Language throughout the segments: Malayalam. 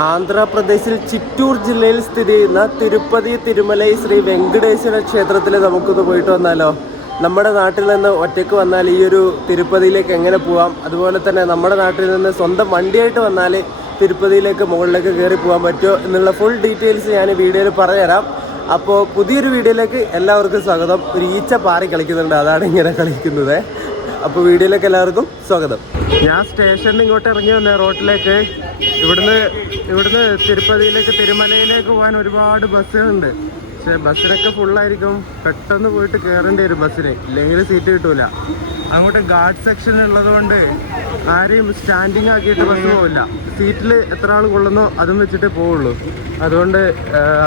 ആന്ധ്രാപ്രദേശിൽ ചിറ്റൂർ ജില്ലയിൽ സ്ഥിതി ചെയ്യുന്ന തിരുപ്പതി തിരുമലൈ ശ്രീ വെങ്കടേശ്വര ക്ഷേത്രത്തിൽ നമുക്കൊന്ന് പോയിട്ട് വന്നാലോ? നമ്മുടെ നാട്ടിൽ നിന്ന് ഒറ്റയ്ക്ക് വന്നാൽ ഈ ഒരു തിരുപ്പതിയിലേക്ക് എങ്ങനെ പോകാം, അതുപോലെ തന്നെ നമ്മുടെ നാട്ടിൽ നിന്ന് സ്വന്തം വണ്ടിയായിട്ട് വന്നാൽ തിരുപ്പതിയിലേക്ക് മുകളിലേക്ക് കയറി പോകാൻ പറ്റുമോ എന്നുള്ള ഫുൾ ഡീറ്റെയിൽസ് ഞാൻ വീഡിയോയിൽ പറഞ്ഞുതരാം. അപ്പോൾ പുതിയൊരു വീഡിയോയിലേക്ക് എല്ലാവർക്കും സ്വാഗതം. ഒരു ഈച്ച പാറി കളിക്കുന്നുണ്ട്, അതാണ് ഇങ്ങനെ കളിക്കുന്നത്. അപ്പോൾ വീഡിയോയിലേക്ക് എല്ലാവർക്കും സ്വാഗതം. ഞാൻ സ്റ്റേഷനിൽ ഇങ്ങോട്ട് ഇറങ്ങി വന്ന റോട്ടിലേക്ക്. ഇവിടുന്ന് തിരുപ്പതിയിലേക്ക് തിരുമലയിലേക്ക് പോകാൻ ഒരുപാട് ബസ്സുകളുണ്ട്. പക്ഷേ ബസ്സിനൊക്കെ ഫുള്ളായിരിക്കും. പെട്ടെന്ന് പോയിട്ട് കയറേണ്ടി വരും ബസ്സിന്, ഇല്ലെങ്കിൽ സീറ്റ് കിട്ടൂല. അങ്ങോട്ട് ഗാർഡ് സെക്ഷൻ ഉള്ളത് കൊണ്ട് ആരെയും സ്റ്റാൻഡിങ് ആക്കിയിട്ട് ബസ് പോവില്ല. സീറ്റിൽ എത്ര ആൾ കൊള്ളുന്നോ അതും വെച്ചിട്ടേ പോവുള്ളൂ. അതുകൊണ്ട്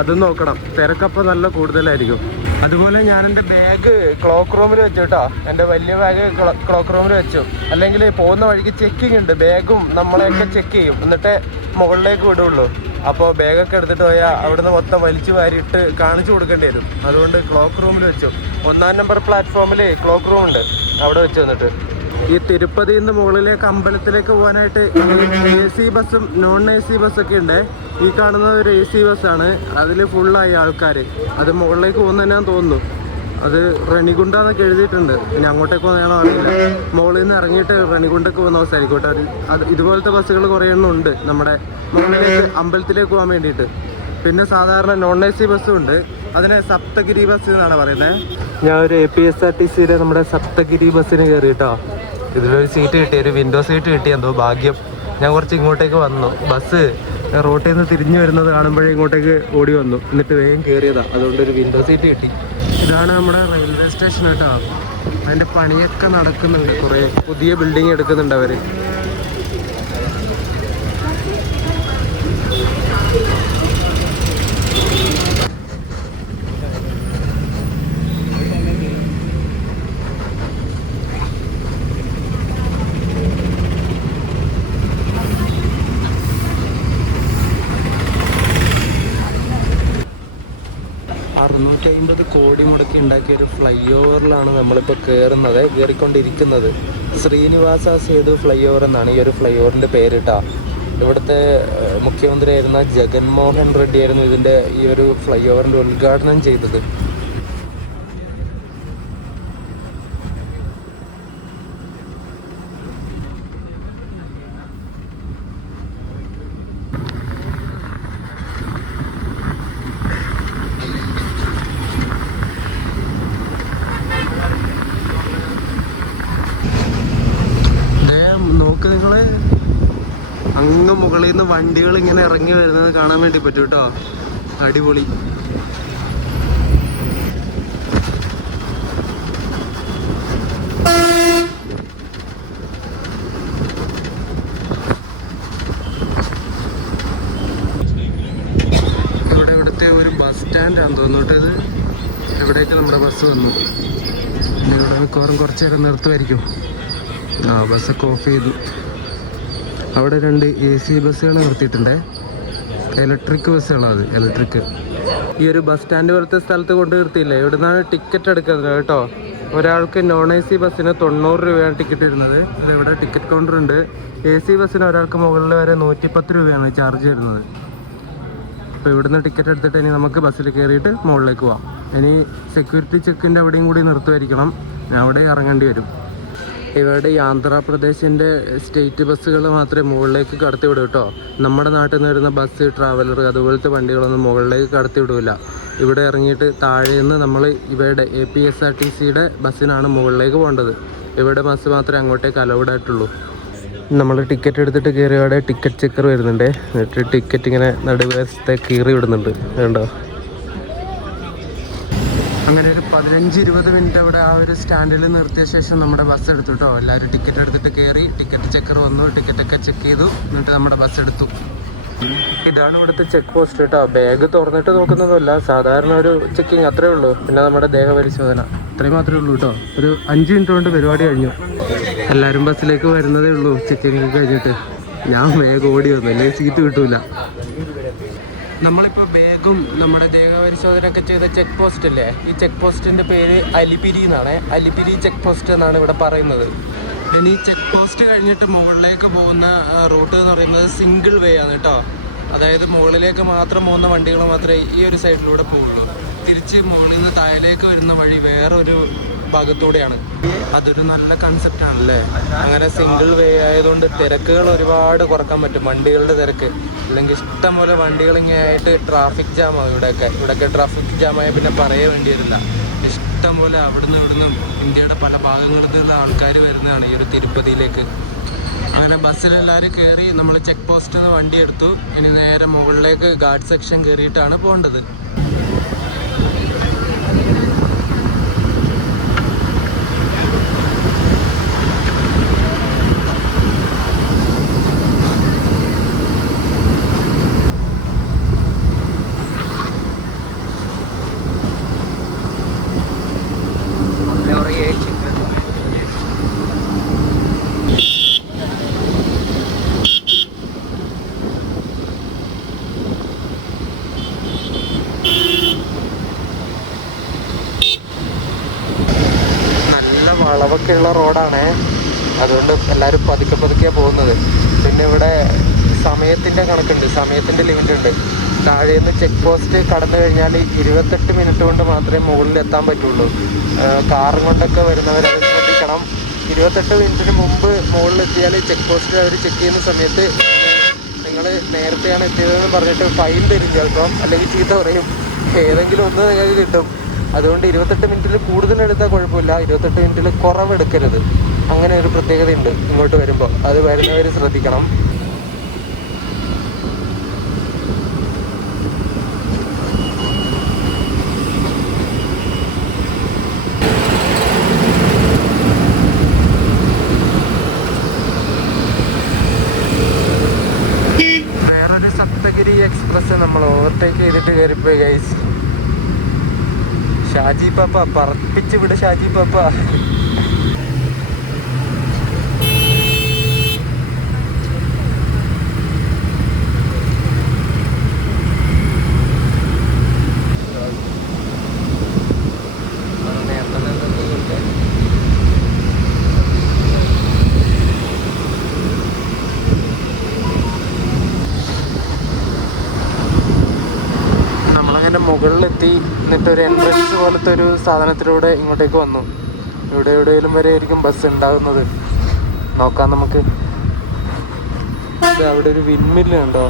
അതും നോക്കണം. തിരക്കപ്പം നല്ല കൂടുതലായിരിക്കും. അതുപോലെ ഞാൻ എൻ്റെ ബാഗ് ക്ലോക്ക് റൂമിൽ വെച്ചു കേട്ടോ. എൻ്റെ വലിയ ബാഗ് ക്ലോക്ക് റൂമിൽ വെച്ചു. അല്ലെങ്കിൽ പോകുന്ന വഴിക്ക് ചെക്കിങ് ഉണ്ട്, ബാഗും നമ്മളെയൊക്കെ ചെക്ക് ചെയ്യും, എന്നിട്ടേ മുകളിലേക്ക് വിടുള്ളൂ. അപ്പോൾ ബാഗൊക്കെ എടുത്തിട്ട് പോയാൽ അവിടുന്ന് മൊത്തം വലിച്ചു വാരിയിട്ട് കാണിച്ചു കൊടുക്കേണ്ടി വരും. അതുകൊണ്ട് ക്ലോക്ക് റൂമിൽ വെച്ചു. 1-ാം നമ്പർ പ്ലാറ്റ്ഫോമിൽ ക്ലോക്ക് റൂം ഉണ്ട്, അവിടെ വെച്ച് വന്നിട്ട്. ഈ തിരുപ്പതിയിൽ നിന്ന് മുകളിലേക്ക് അമ്പലത്തിലേക്ക് പോകാനായിട്ട് AC ബസ്സും നോൺ AC ബസ്സൊക്കെ ഉണ്ട്. ഈ കാണുന്നത് ഒരു AC ബസ്സാണ്. അതിൽ ഫുള്ളായി ആൾക്കാർ. അത് മുകളിലേക്ക് പോകുന്നതന്നെയാന്ന് തോന്നുന്നു. അത് റണികുണ്ടെന്നൊക്കെ എഴുതിയിട്ടുണ്ട്. ഇനി അങ്ങോട്ടേക്ക് പോകുന്നതാണോ അറിയില്ല. മുകളിൽ നിന്ന് ഇറങ്ങിയിട്ട് റണികുണ്ടൊക്കെ പോകുന്ന ബസ്സായിരിക്കും കേട്ടോ. അത് ഇതുപോലത്തെ ബസ്സുകൾ കുറേ എണ്ണം ഉണ്ട് നമ്മുടെ മുകളിലേക്ക് അമ്പലത്തിലേക്ക് പോകാൻ വേണ്ടിയിട്ട്. പിന്നെ സാധാരണ നോൺ AC ബസ്സും ഉണ്ട്. അതിനെ സപ്തഗിരി ബസ് എന്നാണ് പറയുന്നത്. ഞാൻ ഒരു APSRTCയുടെ നമ്മുടെ സപ്തഗിരി ബസ്സിന് കയറി കേട്ടോ. ഇതിലൊരു സീറ്റ് കിട്ടി, ഒരു വിൻഡോ സീറ്റ് കിട്ടി, എന്തോ ഭാഗ്യം. ഞാൻ കുറച്ച് ഇങ്ങോട്ടേക്ക് വന്നു. ബസ് റോട്ടിൽ നിന്ന് തിരിഞ്ഞു വരുന്നത് കാണുമ്പോഴേ ഇങ്ങോട്ടേക്ക് ഓടി വന്നു. എന്നിട്ട് വേഗം കയറിയതാണ്. അതുകൊണ്ട് ഒരു വിൻഡോ സീറ്റ് കിട്ടി. ഇതാണ് നമ്മുടെ റെയിൽവേ സ്റ്റേഷൻ കേട്ടോ. അതിൻ്റെ പണിയൊക്കെ നടക്കുന്നുണ്ട്. കുറേ പുതിയ ബിൽഡിങ് എടുക്കുന്നുണ്ട് അവർ. $650 കോടി മുടക്കി ഉണ്ടാക്കിയ ഒരു ഫ്ലൈ ഓവറിലാണ് നമ്മളിപ്പോൾ കയറിക്കൊണ്ടിരിക്കുന്നത്. ശ്രീനിവാസ സേതു ഫ്ലൈ ഓവർ എന്നാണ് ഈ ഒരു ഫ്ലൈ ഓവറിൻ്റെ പേര് കേട്ടോ. ഇവിടുത്തെ മുഖ്യമന്ത്രിയായിരുന്ന ജഗൻമോഹൻ റെഡ്ഡി ആയിരുന്നു ഈ ഒരു ഫ്ലൈ ഓവറിൻ്റെ ഉദ്ഘാടനം ചെയ്തത്. നോക്ക് നിങ്ങള്, അങ്ങ് മുകളിൽ നിന്ന് വണ്ടികൾ ഇങ്ങനെ ഇറങ്ങി വരുന്നത് കാണാൻ വേണ്ടി പറ്റും കേട്ടോ. അടിപൊളി. ഇവിടുത്തെ ഒരു ബസ് സ്റ്റാൻഡാണെന്ന് തോന്നുന്നു. എവിടേക്ക് നമ്മുടെ ബസ് വന്നു. ഇവിടെ മിക്കവാറും കുറച്ച് നേരം നിർത്തുമായിരിക്കും. ബസ്സൊക്കെ ഓഫ് ചെയ്തു. അവിടെ 2 AC ബസ്സുകൾ നിർത്തിയിട്ടുണ്ട്. ഇലക്ട്രിക് ബസ്സുകളാണ് അത്, ഇലക്ട്രിക്. ഈ ഒരു ബസ് സ്റ്റാൻഡ് പോലത്തെ സ്ഥലത്ത് കൊണ്ട് നിർത്തിയില്ലേ, ഇവിടെ നിന്നാണ് ടിക്കറ്റ് എടുക്കുന്നത് കേട്ടോ. ഒരാൾക്ക് നോൺ AC ബസ്സിന് 90 രൂപയാണ് ടിക്കറ്റ് വരുന്നത്. ഇവിടെ ടിക്കറ്റ് കൗണ്ടർ ഉണ്ട്. AC ബസ്സിന് ഒരാൾക്ക് മുകളിൽ വരെ 110 രൂപയാണ് ചാർജ് വരുന്നത്. അപ്പോൾ ഇവിടുന്ന് ടിക്കറ്റ് എടുത്തിട്ട് ഇനി നമുക്ക് ബസ്സിൽ കയറിയിട്ട് മുകളിലേക്ക് പോവാം. ഇനി സെക്യൂരിറ്റി ചെക്കിൻ്റെ അവിടെയും കൂടി നിർത്തുമായിരിക്കണം. അവിടെ ഇറങ്ങേണ്ടി വരും. ഇവിടെ ഈ ആന്ധ്രാപ്രദേശിൻ്റെ സ്റ്റേറ്റ് ബസ്സുകൾ മാത്രമേ മുകളിലേക്ക് കടത്തി വിടൂ കേട്ടോ. നമ്മുടെ നാട്ടിൽ നിന്ന് വരുന്ന ബസ്, ട്രാവലർ അതുപോലത്തെ വണ്ടികളൊന്നും മുകളിലേക്ക് കടത്തി വിടില്ല. ഇവിടെ ഇറങ്ങിയിട്ട് താഴെ നിന്ന് നമ്മൾ ഇവയുടെ APSRTCയുടെ ബസ്സിനാണ് മുകളിലേക്ക് പോകേണ്ടത്. ഇവിടെ ബസ് മാത്രമേ അങ്ങോട്ടേക്ക് അലൗഡ് ആയിട്ടുള്ളൂ. നമ്മൾ ടിക്കറ്റ് എടുത്തിട്ട് കയറിയവിടെ ടിക്കറ്റ് ചെക്കർ വരുന്നുണ്ട്. എന്നിട്ട് ടിക്കറ്റ് ഇങ്ങനെ നടുവശത്തെ കീറി വിടുന്നുണ്ട് കേട്ടോ. അങ്ങനെ ഒരു 15-20 മിനിറ്റ് അവിടെ ആ ഒരു സ്റ്റാൻഡിൽ നിർത്തിയ ശേഷം നമ്മുടെ ബസ് എടുത്തു കേട്ടോ. എല്ലാവരും ടിക്കറ്റ് എടുത്തിട്ട് കയറി. ടിക്കറ്റ് ചെക്കർ വന്നു, ടിക്കറ്റൊക്കെ ചെക്ക് ചെയ്തു. എന്നിട്ട് നമ്മുടെ ബസ് എടുത്തു. ഇതാണ് ഇവിടുത്തെ ചെക്ക് പോസ്റ്റ് കേട്ടോ. ബാഗ് തുറന്നിട്ട് നോക്കുന്നതല്ല, സാധാരണ ഒരു ചെക്കിങ് അത്രേ ഉള്ളൂ. പിന്നെ നമ്മുടെ ദേഹപരിശോധന അത്രയും മാത്രമേ ഉള്ളൂ കേട്ടോ. ഒരു 5 മിനിറ്റ് കൊണ്ട് പരിപാടി കഴിഞ്ഞു. എല്ലാവരും ബസ്സിലേക്ക് വരുന്നതേ ഉള്ളൂ ചെക്കിങ് കഴിഞ്ഞിട്ട്. ഞാൻ വേഗം ഓടി വന്നു, അല്ലെങ്കിൽ സീറ്റ് കിട്ടൂല. നമ്മളിപ്പോൾ ബാഗും നമ്മുടെ ദേഹപരിശോധനയൊക്കെ ചെയ്ത ചെക്ക് പോസ്റ്റ് അല്ലേ, ഈ ചെക്ക് പോസ്റ്റിൻ്റെ പേര് അലിപിരി എന്നാണ്. അലിപിരി ചെക്ക് പോസ്റ്റ് എന്നാണ് ഇവിടെ പറയുന്നത്. ഇനി ചെക്ക് പോസ്റ്റ് കഴിഞ്ഞിട്ട് മുകളിലേക്ക് പോകുന്ന റൂട്ട് എന്ന് പറയുന്നത് സിംഗിൾ വേ ആണ് കേട്ടോ. അതായത് മുകളിലേക്ക് മാത്രം പോകുന്ന വണ്ടികൾ മാത്രമേ ഈ ഒരു സൈഡിലൂടെ പോവുള്ളൂ. തിരിച്ച് മുകളിൽ നിന്ന് താഴേക്ക് വരുന്ന വഴി വേറൊരു ഭാഗത്തൂടെയാണ്. അതൊരു നല്ല കൺസെപ്റ്റ് ആണല്ലേ. അങ്ങനെ സിംഗിൾ വേ ആയതുകൊണ്ട് തിരക്കുകൾ ഒരുപാട് കുറക്കാൻ പറ്റും, വണ്ടികളുടെ തിരക്ക്. അല്ലെങ്കിൽ ഇഷ്ടംപോലെ വണ്ടികൾ ഇങ്ങനെ ആയിട്ട് ട്രാഫിക് ജാമാവും. ഇവിടെയൊക്കെ ട്രാഫിക് ജാമായ പിന്നെ പറയേ വേണ്ടി വരില്ല. ഇഷ്ടംപോലെ അവിടുന്ന് ഇവിടുന്ന് ഇന്ത്യയുടെ പല ഭാഗങ്ങളിൽ നിന്നുള്ള ആൾക്കാർ വരുന്നതാണ് ഈ ഒരു തിരുപ്പതിയിലേക്ക്. അങ്ങനെ ബസ്സിലെല്ലാവരും കയറി നമ്മൾ ചെക്ക് പോസ്റ്റിൽ നിന്ന് വണ്ടി എടുത്തു. ഇനി നേരെ മുകളിലേക്ക് ഗാർഡ് സെക്ഷൻ കയറിയിട്ടാണ് പോകേണ്ടത്. വളവൊക്കെയുള്ള റോഡാണ്, അതുകൊണ്ട് എല്ലാവരും പതുക്കെ പതുക്കെയാണ് പോകുന്നത്. പിന്നെ ഇവിടെ സമയത്തിൻ്റെ കണക്കുണ്ട്, സമയത്തിൻ്റെ ലിമിറ്റ് ഉണ്ട്. താഴേന്ന് ചെക്ക് പോസ്റ്റ് കടന്നു കഴിഞ്ഞാൽ 28 മിനിറ്റ് കൊണ്ട് മാത്രമേ മുകളിൽ എത്താൻ പറ്റുള്ളൂ. കാറും കൊണ്ടൊക്കെ വരുന്നവരത് ശ്രദ്ധിക്കണം. 28 മിനിറ്റിന് മുമ്പ് മുകളിലെത്തിയാൽ ചെക്ക് പോസ്റ്റിൽ അവർ ചെക്ക് ചെയ്യുന്ന സമയത്ത് നിങ്ങൾ നേരത്തെയാണ് എത്തിയതെന്ന് പറഞ്ഞിട്ട് ഫൈൻ തരും ചിലപ്പം, അല്ലെങ്കിൽ ചീത്ത പറയും. ഏതെങ്കിലും ഒന്ന് നിങ്ങൾക്ക് കിട്ടും. അതുകൊണ്ട് 28 മിനിറ്റിൽ കൂടുതൽ എടുത്താൽ കുഴപ്പമില്ല, 28 മിനിറ്റിൽ കുറവെടുക്കരുത്. അങ്ങനെ ഒരു പ്രത്യേകതയുണ്ട് ഇങ്ങോട്ട് വരുമ്പോൾ. അത് വരുന്നവർ ശ്രദ്ധിക്കണം. വേറൊരു സപ്തഗിരി എക്സ്പ്രസ് നമ്മൾ ഓവർടേക്ക് ചെയ്തിട്ട് കയറിപ്പോയി ഗൈസ്. ഷാജി പാപ്പ പറപ്പിച്ച് വിട്, ഷാജി പാപ്പ. മുകളിലെത്തി. എന്നിട്ട് ഒരു എൻട്രൻസ് പോലത്തെ ഒരു സാധനത്തിലൂടെ ഇങ്ങോട്ടേക്ക് വന്നു. ഇവിടെ എവിടെയെങ്കിലും വരെ ആയിരിക്കും ബസ് ഉണ്ടാകുന്നത്. നോക്കാം നമുക്ക്. അവിടെ ഒരു വിൻമില്ല് ഉണ്ടോ?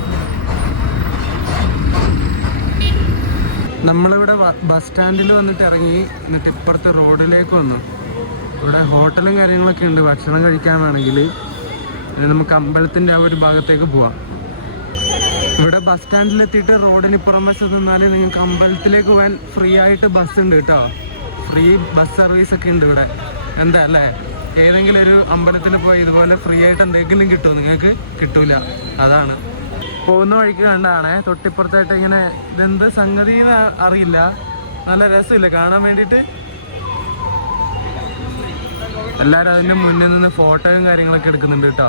നമ്മളിവിടെ ബസ് സ്റ്റാൻഡിൽ വന്നിട്ട് ഇറങ്ങി. എന്നിട്ട് ഇപ്പുറത്തെ റോഡിലേക്ക് വന്നു. ഇവിടെ ഹോട്ടലും കാര്യങ്ങളൊക്കെ ഉണ്ട് ഭക്ഷണം കഴിക്കാൻ വേണമെങ്കിൽ. നമുക്ക് അമ്പലത്തിൻ്റെ ആ ഒരു ഭാഗത്തേക്ക് പോവാം. ഇവിടെ ബസ് സ്റ്റാൻഡിലെത്തിയിട്ട് റോഡിന് പുറം വശത്ത് നിന്നാൽ നിങ്ങൾക്ക് അമ്പലത്തിലേക്ക് പോകാൻ ഫ്രീ ആയിട്ട് ബസ് ഉണ്ട് കേട്ടോ. ഫ്രീ ബസ് സർവീസ് ഒക്കെ ഉണ്ട് ഇവിടെ. എന്താ അല്ലേ, ഏതെങ്കിലും ഒരു അമ്പലത്തിൽ പോയി ഇതുപോലെ ഫ്രീ ആയിട്ട് എന്തെങ്കിലും കിട്ടുമോ? നിങ്ങൾക്ക് കിട്ടൂല. അതാണ് പോകുന്ന വഴിക്ക് കണ്ടാണേ. തൊട്ടിപ്പുറത്തായിട്ട് ഇങ്ങനെ ഇതെന്ത് സംഗതി അറിയില്ല, നല്ല രസമില്ല കാണാൻ വേണ്ടിയിട്ട്. എല്ലാവരും അതിൻ്റെ മുന്നിൽ നിന്ന് ഫോട്ടോയും കാര്യങ്ങളൊക്കെ എടുക്കുന്നുണ്ട് കേട്ടോ.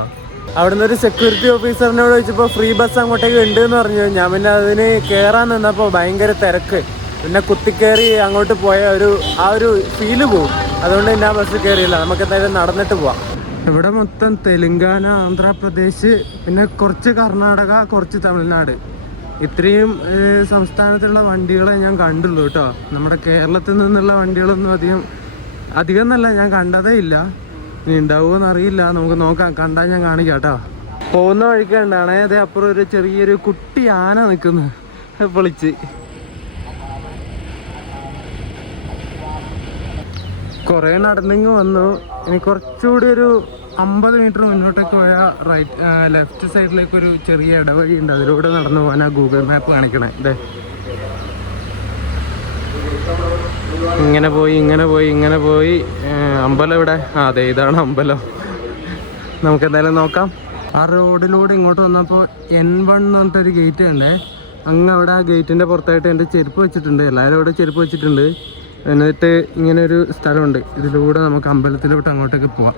അവിടുന്ന് ഒരു സെക്യൂരിറ്റി ഓഫീസറിനോട് ചോദിച്ചപ്പോൾ ഫ്രീ ബസ് അങ്ങോട്ടേക്ക് ഉണ്ട് എന്ന് പറഞ്ഞു. ഞാൻ പിന്നെ അതിന് കയറാൻ നിന്നപ്പോൾ ഭയങ്കര തിരക്ക്. പിന്നെ കുത്തിക്കയറി അങ്ങോട്ട് പോയ ആ ഒരു ഫീല് പോകും. അതുകൊണ്ട് പിന്നെ ആ ബസ് കയറിയില്ല. നമുക്ക് എന്തായാലും നടന്നിട്ട് പോവാം. ഇവിടെ മൊത്തം തെലുങ്കാന, ആന്ധ്രാപ്രദേശ്, പിന്നെ കുറച്ച് കർണാടക, കുറച്ച് തമിഴ്നാട്, ഇത്രയും സംസ്ഥാനത്തുള്ള വണ്ടികളെ ഞാൻ കണ്ടുള്ളൂ കേട്ടോ. നമ്മുടെ കേരളത്തിൽ നിന്നുള്ള വണ്ടികളൊന്നും അധികം എന്നല്ല, ഞാൻ കണ്ടതേ ഇല്ല. ഇനി ഉണ്ടാവുമെന്ന് അറിയില്ല, നമുക്ക് നോക്കാം. കണ്ടാൽ ഞാൻ കാണിക്കാം കേട്ടോ. പോകുന്ന വഴിക്ക് കണ്ടാണേ അതേ അപ്പുറം ഒരു ചെറിയൊരു കുട്ടി ആന നിൽക്കുന്നു പൊളിച്ച്. കുറേ നടന്നിങ്ങ് വന്നു. ഇനി കുറച്ചുകൂടി ഒരു 50 മീറ്റർ മുന്നോട്ടേക്ക് പോയാൽ ലെഫ്റ്റ് സൈഡിലേക്ക് ഒരു ചെറിയ ഇടവഴി ഉണ്ട്. അതിലൂടെ നടന്നു പോകാനാ ഗൂഗിൾ മാപ്പ് കാണിക്കണേ. ഇതേ ഇങ്ങനെ പോയി അമ്പലം ഇവിടെ. അതെ, ഇതാണ് അമ്പലം. നമുക്ക് എന്തായാലും നോക്കാം. ആ റോഡിലൂടെ ഇങ്ങോട്ട് വന്നപ്പോൾ N1 എന്ന് പറഞ്ഞിട്ടൊരു ഗേറ്റ് കണ്ടേ. അങ്ങ് അവിടെ ആ ഗേറ്റിൻ്റെ പുറത്തായിട്ട് എൻ്റെ ചെരുപ്പ് വെച്ചിട്ടുണ്ട്. എല്ലാവരും അവിടെ ചെരുപ്പ് വെച്ചിട്ടുണ്ട്. എന്നിട്ട് ഇങ്ങനെ ഒരു സ്ഥലമുണ്ട്. ഇതിലൂടെ നമുക്ക് അമ്പലത്തിലോട്ട് അങ്ങോട്ടേക്ക് പോവാം.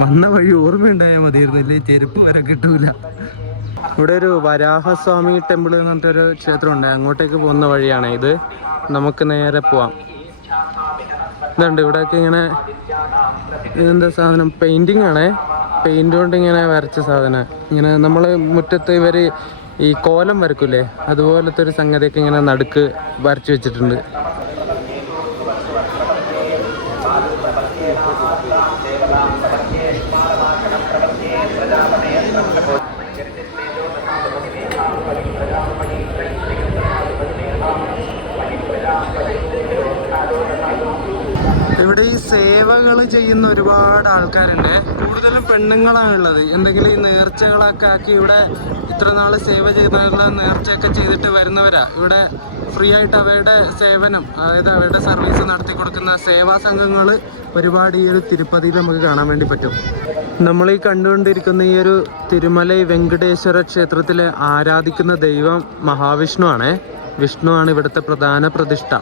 വന്ന വഴി ഓർമ്മയുണ്ടായാൽ മതിയായിരുന്നില്ലേ, ചെരുപ്പ് വരെ കിട്ടൂല. ഇവിടെ ഒരു വരാഹസ്വാമി ടെമ്പിൾ എന്ന് പറഞ്ഞിട്ടൊരു ക്ഷേത്രമുണ്ട്. അങ്ങോട്ടേക്ക് പോകുന്ന വഴിയാണ് ഇത്. നമുക്ക് നേരെ പോവാം. ഇതുണ്ട് ഇവിടെയൊക്കെ ഇങ്ങനെ ഇതെന്താ സാധനം, പെയിൻറ്റിങ് ആണേ. പെയിൻറ് കൊണ്ട് ഇങ്ങനെ വരച്ച സാധനം. ഇങ്ങനെ നമ്മൾ മുറ്റത്ത് ഇവർ ഈ കോലം വരക്കൂലേ അതുപോലത്തെ ഒരു സംഗതിയൊക്കെ ഇങ്ങനെ നടുക്ക് വരച്ചു വെച്ചിട്ടുണ്ട്. ഇവിടെ ഈ സേവകൾ ചെയ്യുന്ന ഒരുപാട് ആൾക്കാരുണ്ട്. കൂടുതലും പെണ്ണുങ്ങളാണുള്ളത്. എന്തെങ്കിലും ഈ നേർച്ചകളൊക്കെ ആക്കി ഇവിടെ ഇത്ര നാൾ സേവ ചെയ്തവരുടെ നേർച്ചയൊക്കെ ചെയ്തിട്ട് വരുന്നവരാ. ഇവിടെ ഫ്രീ ആയിട്ട് അവരുടെ സേവനം, അതായത് അവരുടെ സർവീസ് നടത്തി കൊടുക്കുന്ന സേവാ സംഘങ്ങൾ ഒരുപാട് ഈ ഒരു തിരുപ്പതിയിൽ നമുക്ക് കാണാൻ വേണ്ടി പറ്റും. നമ്മൾ ഈ കണ്ടുകൊണ്ടിരിക്കുന്ന ഈ ഒരു തിരുമലൈ വെങ്കടേശ്വര ക്ഷേത്രത്തിൽ ആരാധിക്കുന്ന ദൈവം മഹാവിഷ്ണു ആണ്. വിഷ്ണു ആണ് ഇവിടുത്തെ പ്രധാന പ്രതിഷ്ഠ.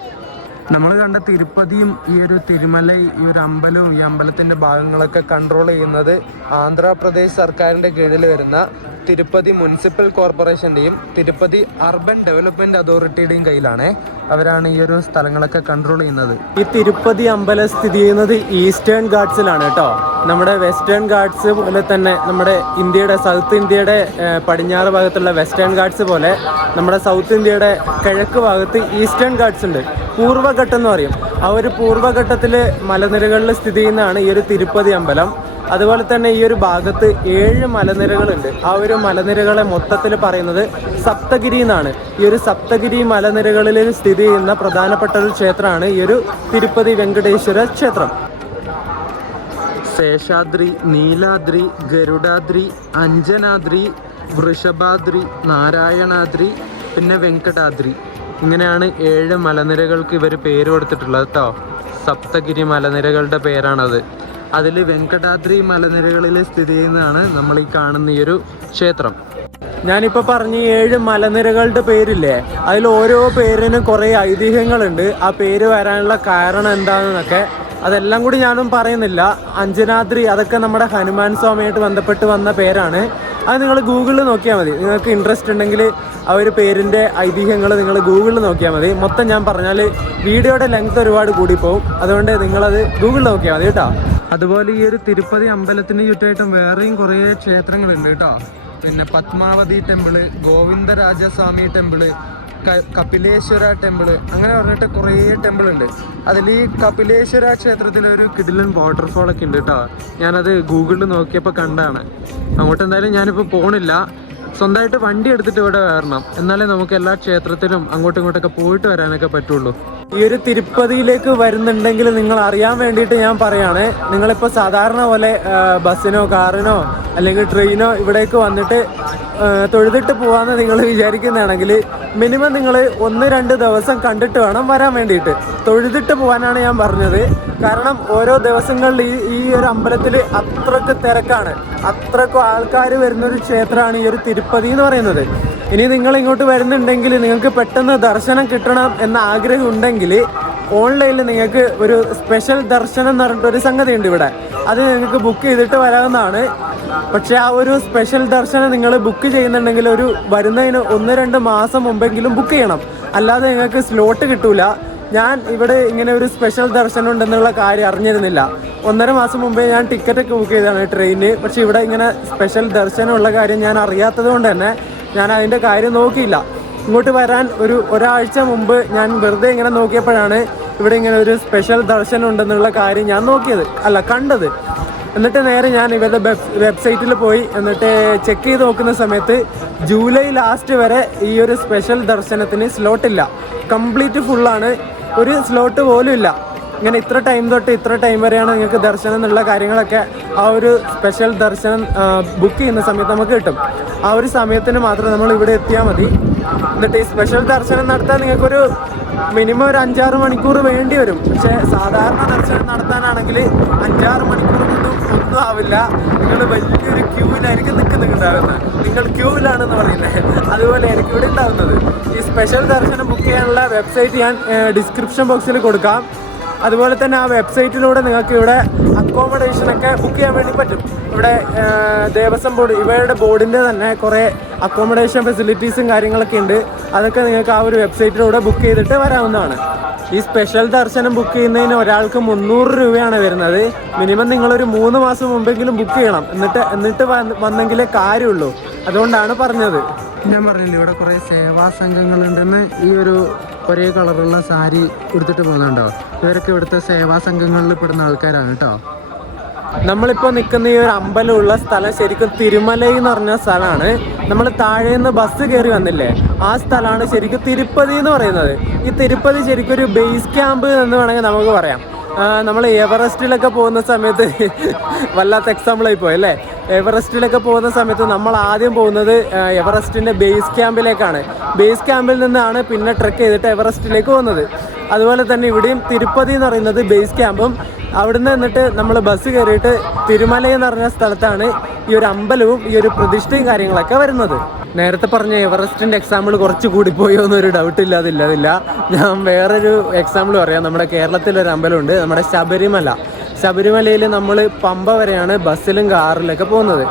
നമ്മൾ കണ്ട തിരുപ്പതിയും ഈ ഒരു തിരുമലൈ ഈ ഒരു അമ്പലവും ഈ അമ്പലത്തിൻ്റെ ഭാഗങ്ങളൊക്കെ കൺട്രോൾ ചെയ്യുന്നത് ആന്ധ്രാപ്രദേശ് സർക്കാരിൻ്റെ കീഴിൽ വരുന്ന Tirupati municipal കോർപ്പറേഷൻ്റെയും Tirupati urban development അതോറിറ്റിയുടെയും കയ്യിലാണ്. അവരാണ് ഈ ഒരു സ്ഥലങ്ങളൊക്കെ കൺട്രോൾ ചെയ്യുന്നത്. ഈ തിരുപ്പതി അമ്പലം സ്ഥിതി ചെയ്യുന്നത് ഈസ്റ്റേൺ ഗാട്ട്സിലാണ് കേട്ടോ. നമ്മുടെ വെസ്റ്റേൺ ഗാട്ട്സ് പോലെ തന്നെ നമ്മുടെ ഇന്ത്യയുടെ സൗത്ത് ഇന്ത്യയുടെ പടിഞ്ഞാറ് ഭാഗത്തുള്ള വെസ്റ്റേൺ ഗാട്ട്സ് പോലെ നമ്മുടെ സൗത്ത് ഇന്ത്യയുടെ കിഴക്ക് ഭാഗത്ത് ഈസ്റ്റേൺ ഗാട്ട്സ് ഉണ്ട്. പൂർവ്വഘട്ടം എന്ന് പറയും. ആ ഒരു പൂർവ്വഘട്ടത്തിൽ മലനിരകളിൽ സ്ഥിതി ചെയ്യുന്നതാണ് ഈ ഒരു തിരുപ്പതി അമ്പലം. അതുപോലെ തന്നെ ഈ ഒരു ഭാഗത്ത് 7 മലനിരകളുണ്ട്. ആ ഒരു മലനിരകളെ മൊത്തത്തിൽ പറയുന്നത് സപ്തഗിരി എന്നാണ്. ഈ ഒരു സപ്തഗിരി മലനിരകളിൽ സ്ഥിതി ചെയ്യുന്ന പ്രധാനപ്പെട്ട ഒരു ക്ഷേത്രമാണ് ഈ ഒരു തിരുപ്പതി വെങ്കടേശ്വര ക്ഷേത്രം. ശേഷാദ്രി, നീലാദ്രി, ഗരുഡാദ്രി, അഞ്ജനാദ്രി, വൃഷഭാദ്രി, നാരായണാദ്രി, പിന്നെ വെങ്കടാദ്രി, ഇങ്ങനെയാണ് 7 മലനിരകൾക്ക് ഇവർ പേര് കൊടുത്തിട്ടുള്ളത് കേട്ടോ. സപ്തഗിരി മലനിരകളുടെ പേരാണത്. അതിൽ വെങ്കടാദ്രി മലനിരകളിൽ സ്ഥിതി ചെയ്യുന്നതാണ് നമ്മൾ ഈ കാണുന്ന ഈ ഒരു ക്ഷേത്രം. ഞാനിപ്പോൾ പറഞ്ഞ 7 മലനിരകളുടെ പേരില്ലേ, അതിൽ ഓരോ പേരിനും കുറേ ഐതിഹ്യങ്ങളുണ്ട്. ആ പേര് വരാനുള്ള കാരണം എന്താണെന്നൊക്കെ അതെല്ലാം കൂടി ഞാനും പറയുന്നില്ല. അഞ്ജനാദ്രി അതൊക്കെ നമ്മുടെ ഹനുമാൻ സ്വാമിയായിട്ട് ബന്ധപ്പെട്ട് വന്ന പേരാണ്. അത് നിങ്ങൾ ഗൂഗിളിൽ നോക്കിയാൽ മതി. നിങ്ങൾക്ക് ഇൻട്രസ്റ്റ് ഉണ്ടെങ്കിൽ ആ ഒരു പേരിൻ്റെ ഐതിഹ്യങ്ങൾ നിങ്ങൾ ഗൂഗിളിൽ നോക്കിയാൽ മതി. മൊത്തം ഞാൻ പറഞ്ഞാൽ വീഡിയോയുടെ ലെങ്ത് ഒരുപാട് കൂടിപ്പോവും. അതുകൊണ്ട് നിങ്ങളത് ഗൂഗിളിൽ നോക്കിയാൽ മതി കേട്ടോ. അതുപോലെ ഈ ഒരു തിരുപ്പതി അമ്പലത്തിന് ചുറ്റായിട്ടും വേറെയും കുറേ ക്ഷേത്രങ്ങളുണ്ട് കേട്ടോ. പിന്നെ Padmavati temple, Govindarajaswamy temple, Kapileswara temple, അങ്ങനെ പറഞ്ഞിട്ട് കുറേ ടെമ്പിൾ ഉണ്ട്. അതിൽ ഈ കപിലേശ്വര ക്ഷേത്രത്തിൽ ഒരു കിടിലൻ വാട്ടർഫോൾ ഒക്കെ ഉണ്ട് കേട്ടോ. ഞാനത് ഗൂഗിളിൽ നോക്കിയപ്പോൾ കണ്ടാണ്. അങ്ങോട്ട് എന്തായാലും ഞാനിപ്പോൾ പോണില്ല. സ്വന്തമായിട്ട് വണ്ടി എടുത്തിട്ട് ഇവിടെ വരണം. എന്നാലേ നമുക്ക് എല്ലാ ക്ഷേത്രത്തിലും അങ്ങോട്ടും ഇങ്ങോട്ടൊക്കെ പോയിട്ട് വരാനൊക്കെ പറ്റുള്ളൂ. ഈ ഒരു തിരുപ്പതിയിലേക്ക് വരുന്നുണ്ടെങ്കിൽ നിങ്ങൾ അറിയാൻ വേണ്ടിയിട്ട് ഞാൻ പറയാണ്. നിങ്ങളിപ്പോൾ സാധാരണ പോലെ ബസ്സിനോ കാറിനോ അല്ലെങ്കിൽ ട്രെയിനോ ഇവിടേക്ക് വന്നിട്ട് തൊഴുതിട്ട് പോകാമെന്ന് നിങ്ങൾ വിചാരിക്കുന്നതാണെങ്കിൽ മിനിമം നിങ്ങൾ 1-2 ദിവസം കണ്ടിട്ട് വേണം വരാൻ വേണ്ടിയിട്ട്. തൊഴുതിട്ട് പോകാനാണ് ഞാൻ പറഞ്ഞത്. കാരണം ഓരോ ദിവസങ്ങളിൽ ഈ ഒരു അമ്പലത്തിൽ അത്രയ്ക്ക് തിരക്കാണ്. അത്രയ്ക്കും ആൾക്കാർ വരുന്നൊരു ക്ഷേത്രമാണ് ഈ ഒരു തിരുപ്പതി എന്ന് പറയുന്നത്. ഇനി നിങ്ങൾ ഇങ്ങോട്ട് വരുന്നുണ്ടെങ്കിൽ നിങ്ങൾക്ക് പെട്ടെന്ന് ദർശനം കിട്ടണം എന്ന ആഗ്രഹം ഉണ്ടെങ്കിൽ ഓൺലൈനിൽ നിങ്ങൾക്ക് ഒരു സ്പെഷ്യൽ ദർശനം എന്ന് പറഞ്ഞിട്ടൊരു സംഗതി ഉണ്ട് ഇവിടെ. അത് നിങ്ങൾക്ക് ബുക്ക് ചെയ്തിട്ട് വരാവുന്നതാണ്. പക്ഷേ ആ ഒരു സ്പെഷ്യൽ ദർശനം നിങ്ങൾ ബുക്ക് ചെയ്യുന്നുണ്ടെങ്കിൽ ഒരു വരുന്നതിന് 1-2 മാസം മുമ്പെങ്കിലും ബുക്ക് ചെയ്യണം. അല്ലാതെ നിങ്ങൾക്ക് സ്ലോട്ട് കിട്ടൂല. ഞാൻ ഇവിടെ ഇങ്ങനെ ഒരു സ്പെഷ്യൽ ദർശനം ഉണ്ടെന്നുള്ള കാര്യം അറിഞ്ഞിരുന്നില്ല. 1.5 മാസം മുമ്പേ ഞാൻ ടിക്കറ്റൊക്കെ ബുക്ക് ചെയ്തതാണ് ട്രെയിനിന്. പക്ഷേ ഇവിടെ ഇങ്ങനെ സ്പെഷ്യൽ ദർശനമുള്ള കാര്യം ഞാൻ അറിയാത്തത് കൊണ്ട് തന്നെ ഞാൻ അതിൻ്റെ കാര്യം നോക്കിയില്ല. ഇങ്ങോട്ട് വരാൻ ഒരാഴ്ച മുമ്പ് ഞാൻ വെറുതെ ഇങ്ങനെ നോക്കിയപ്പോഴാണ് ഇവിടെ ഇങ്ങനെ ഒരു സ്പെഷ്യൽ ദർശനം ഉണ്ടെന്നുള്ള കാര്യം ഞാൻ കണ്ടത്. എന്നിട്ട് നേരെ ഞാൻ ഇവരുടെ വെബ്സൈറ്റിൽ പോയി എന്നിട്ട് ചെക്ക് ചെയ്ത് നോക്കുന്ന സമയത്ത് ജൂലൈ ലാസ്റ്റ് വരെ ഈ ഒരു സ്പെഷ്യൽ ദർശനത്തിന് സ്ലോട്ടില്ല. കംപ്ലീറ്റ് ഫുള്ളാണ്. ഒരു സ്ലോട്ട് പോലും ഇല്ല. ഇങ്ങനെ ഇത്ര ടൈം തൊട്ട് ഇത്ര ടൈം വരെയാണ് നിങ്ങൾക്ക് ദർശനം എന്നുള്ള കാര്യങ്ങളൊക്കെ ആ ഒരു സ്പെഷ്യൽ ദർശനം ബുക്ക് ചെയ്യുന്ന സമയത്ത് നമുക്ക് കിട്ടും. ആ ഒരു സമയത്തിന് മാത്രം നമ്മൾ ഇവിടെ എത്തിയാൽ മതി. എന്നിട്ട് ഈ സ്പെഷ്യൽ ദർശനം നടത്താൻ നിങ്ങൾക്കൊരു മിനിമം ഒരു 5-6 മണിക്കൂർ വേണ്ടി വരും. പക്ഷേ സാധാരണ ദർശനം നടത്താനാണെങ്കിൽ 5-6 മണിക്കൂർ കൊണ്ടും ഒന്നും ആവില്ല. നിങ്ങൾ വലിയൊരു ക്യൂവിലായിരിക്കും നിൽക്കുന്നുണ്ടാവുന്നത്. നിങ്ങൾ ക്യൂവിലാണെന്ന് പറയുന്നത് അതുപോലെ ആയിരിക്കും ഇവിടെ ഉണ്ടാവുന്നത്. ഈ സ്പെഷ്യൽ ദർശനം ബുക്ക് ചെയ്യാനുള്ള വെബ്സൈറ്റ് ഞാൻ ഡിസ്ക്രിപ്ഷൻ ബോക്സിൽ കൊടുക്കാം. അതുപോലെ തന്നെ ആ വെബ്സൈറ്റിലൂടെ നിങ്ങൾക്ക് ഇവിടെ അക്കോമഡേഷനൊക്കെ ബുക്ക് ചെയ്യാൻ വേണ്ടി പറ്റും. ഇവിടെ ദേവസ്വം ബോർഡ് ഇവയുടെ ബോർഡിൻ്റെ തന്നെ കുറേ അക്കോമഡേഷൻ ഫെസിലിറ്റീസും കാര്യങ്ങളൊക്കെ ഉണ്ട്. അതൊക്കെ നിങ്ങൾക്ക് ആ ഒരു വെബ്സൈറ്റിലൂടെ ബുക്ക് ചെയ്തിട്ട് വരാവുന്നതാണ്. ഈ സ്പെഷ്യൽ ദർശനം ബുക്ക് ചെയ്യുന്നതിന് ഒരാൾക്ക് 300 രൂപയാണ് വരുന്നത്. മിനിമം നിങ്ങളൊരു 3 മാസം മുമ്പെങ്കിലും ബുക്ക് ചെയ്യണം. എന്നിട്ട് വന്നെങ്കിലേ കാര്യമുള്ളൂ. അതുകൊണ്ടാണ് പറഞ്ഞത്. ഞാൻ പറഞ്ഞില്ലേ ഇവിടെ കുറേ സേവാ സംഘങ്ങളുണ്ടെന്ന്. ഈ ഒരു ഒരേ കളറുള്ള സാരി ഉടുത്തിട്ട് പോകുന്നുണ്ടോ, ഇവരൊക്കെ ഇവിടുത്തെ സേവാ സംഘങ്ങളിൽ പെടുന്ന ആൾക്കാരാണ് കേട്ടോ. നമ്മളിപ്പോൾ നിൽക്കുന്ന ഈ ഒരു അമ്പലമുള്ള സ്ഥലം ശരിക്കും തിരുമലൈ എന്ന് പറഞ്ഞ സ്ഥലമാണ്. നമ്മൾ താഴേന്ന് ബസ് കയറി വന്നില്ലേ, ആ സ്ഥലമാണ് ശരിക്കും തിരുപ്പതി എന്ന് പറയുന്നത്. ഈ തിരുപ്പതി ശരിക്കും ഒരു ബേസ് ക്യാമ്പ് എന്ന് വേണമെങ്കിൽ നമുക്ക് പറയാം. നമ്മൾ എവറസ്റ്റിലൊക്കെ പോകുന്ന സമയത്ത് വല്ലാത്ത എക്സാമ്പിളായി പോയി അല്ലേ. എവറസ്റ്റിലൊക്കെ പോകുന്ന സമയത്ത് നമ്മൾ ആദ്യം പോകുന്നത് എവറസ്റ്റിൻ്റെ ബേസ് ക്യാമ്പിലേക്കാണ്. ബേസ് ക്യാമ്പിൽ നിന്നാണ് പിന്നെ ട്രെക്ക് ചെയ്തിട്ട് എവറസ്റ്റിലേക്ക് പോകുന്നത്. അതുപോലെ തന്നെ ഇവിടെയും തിരുപ്പതി എന്ന് പറയുന്നത് ബേസ് ക്യാമ്പും, അവിടുന്ന് എന്നിട്ട് നമ്മൾ ബസ് കയറിയിട്ട് തിരുമല എന്ന് പറഞ്ഞ സ്ഥലത്താണ് ഈ ഒരു അമ്പലവും ഈ ഒരു പ്രതിഷ്ഠയും കാര്യങ്ങളൊക്കെ വരുന്നത്. നേരത്തെ പറഞ്ഞ എവറസ്റ്റിൻ്റെ എക്സാമ്പിൾ കുറച്ച് കൂടിപ്പോയോ എന്നൊരു ഡൗട്ട് ഇല്ലാതില്ല. ഞാൻ വേറൊരു എക്സാമ്പിൾ പറയാം. നമ്മുടെ കേരളത്തിലൊരു അമ്പലമുണ്ട്, നമ്മുടെ ശബരിമലയിൽ നമ്മൾ പമ്പ വരെയാണ് ബസ്സിലും കാറിലൊക്കെ പോകുന്നത്.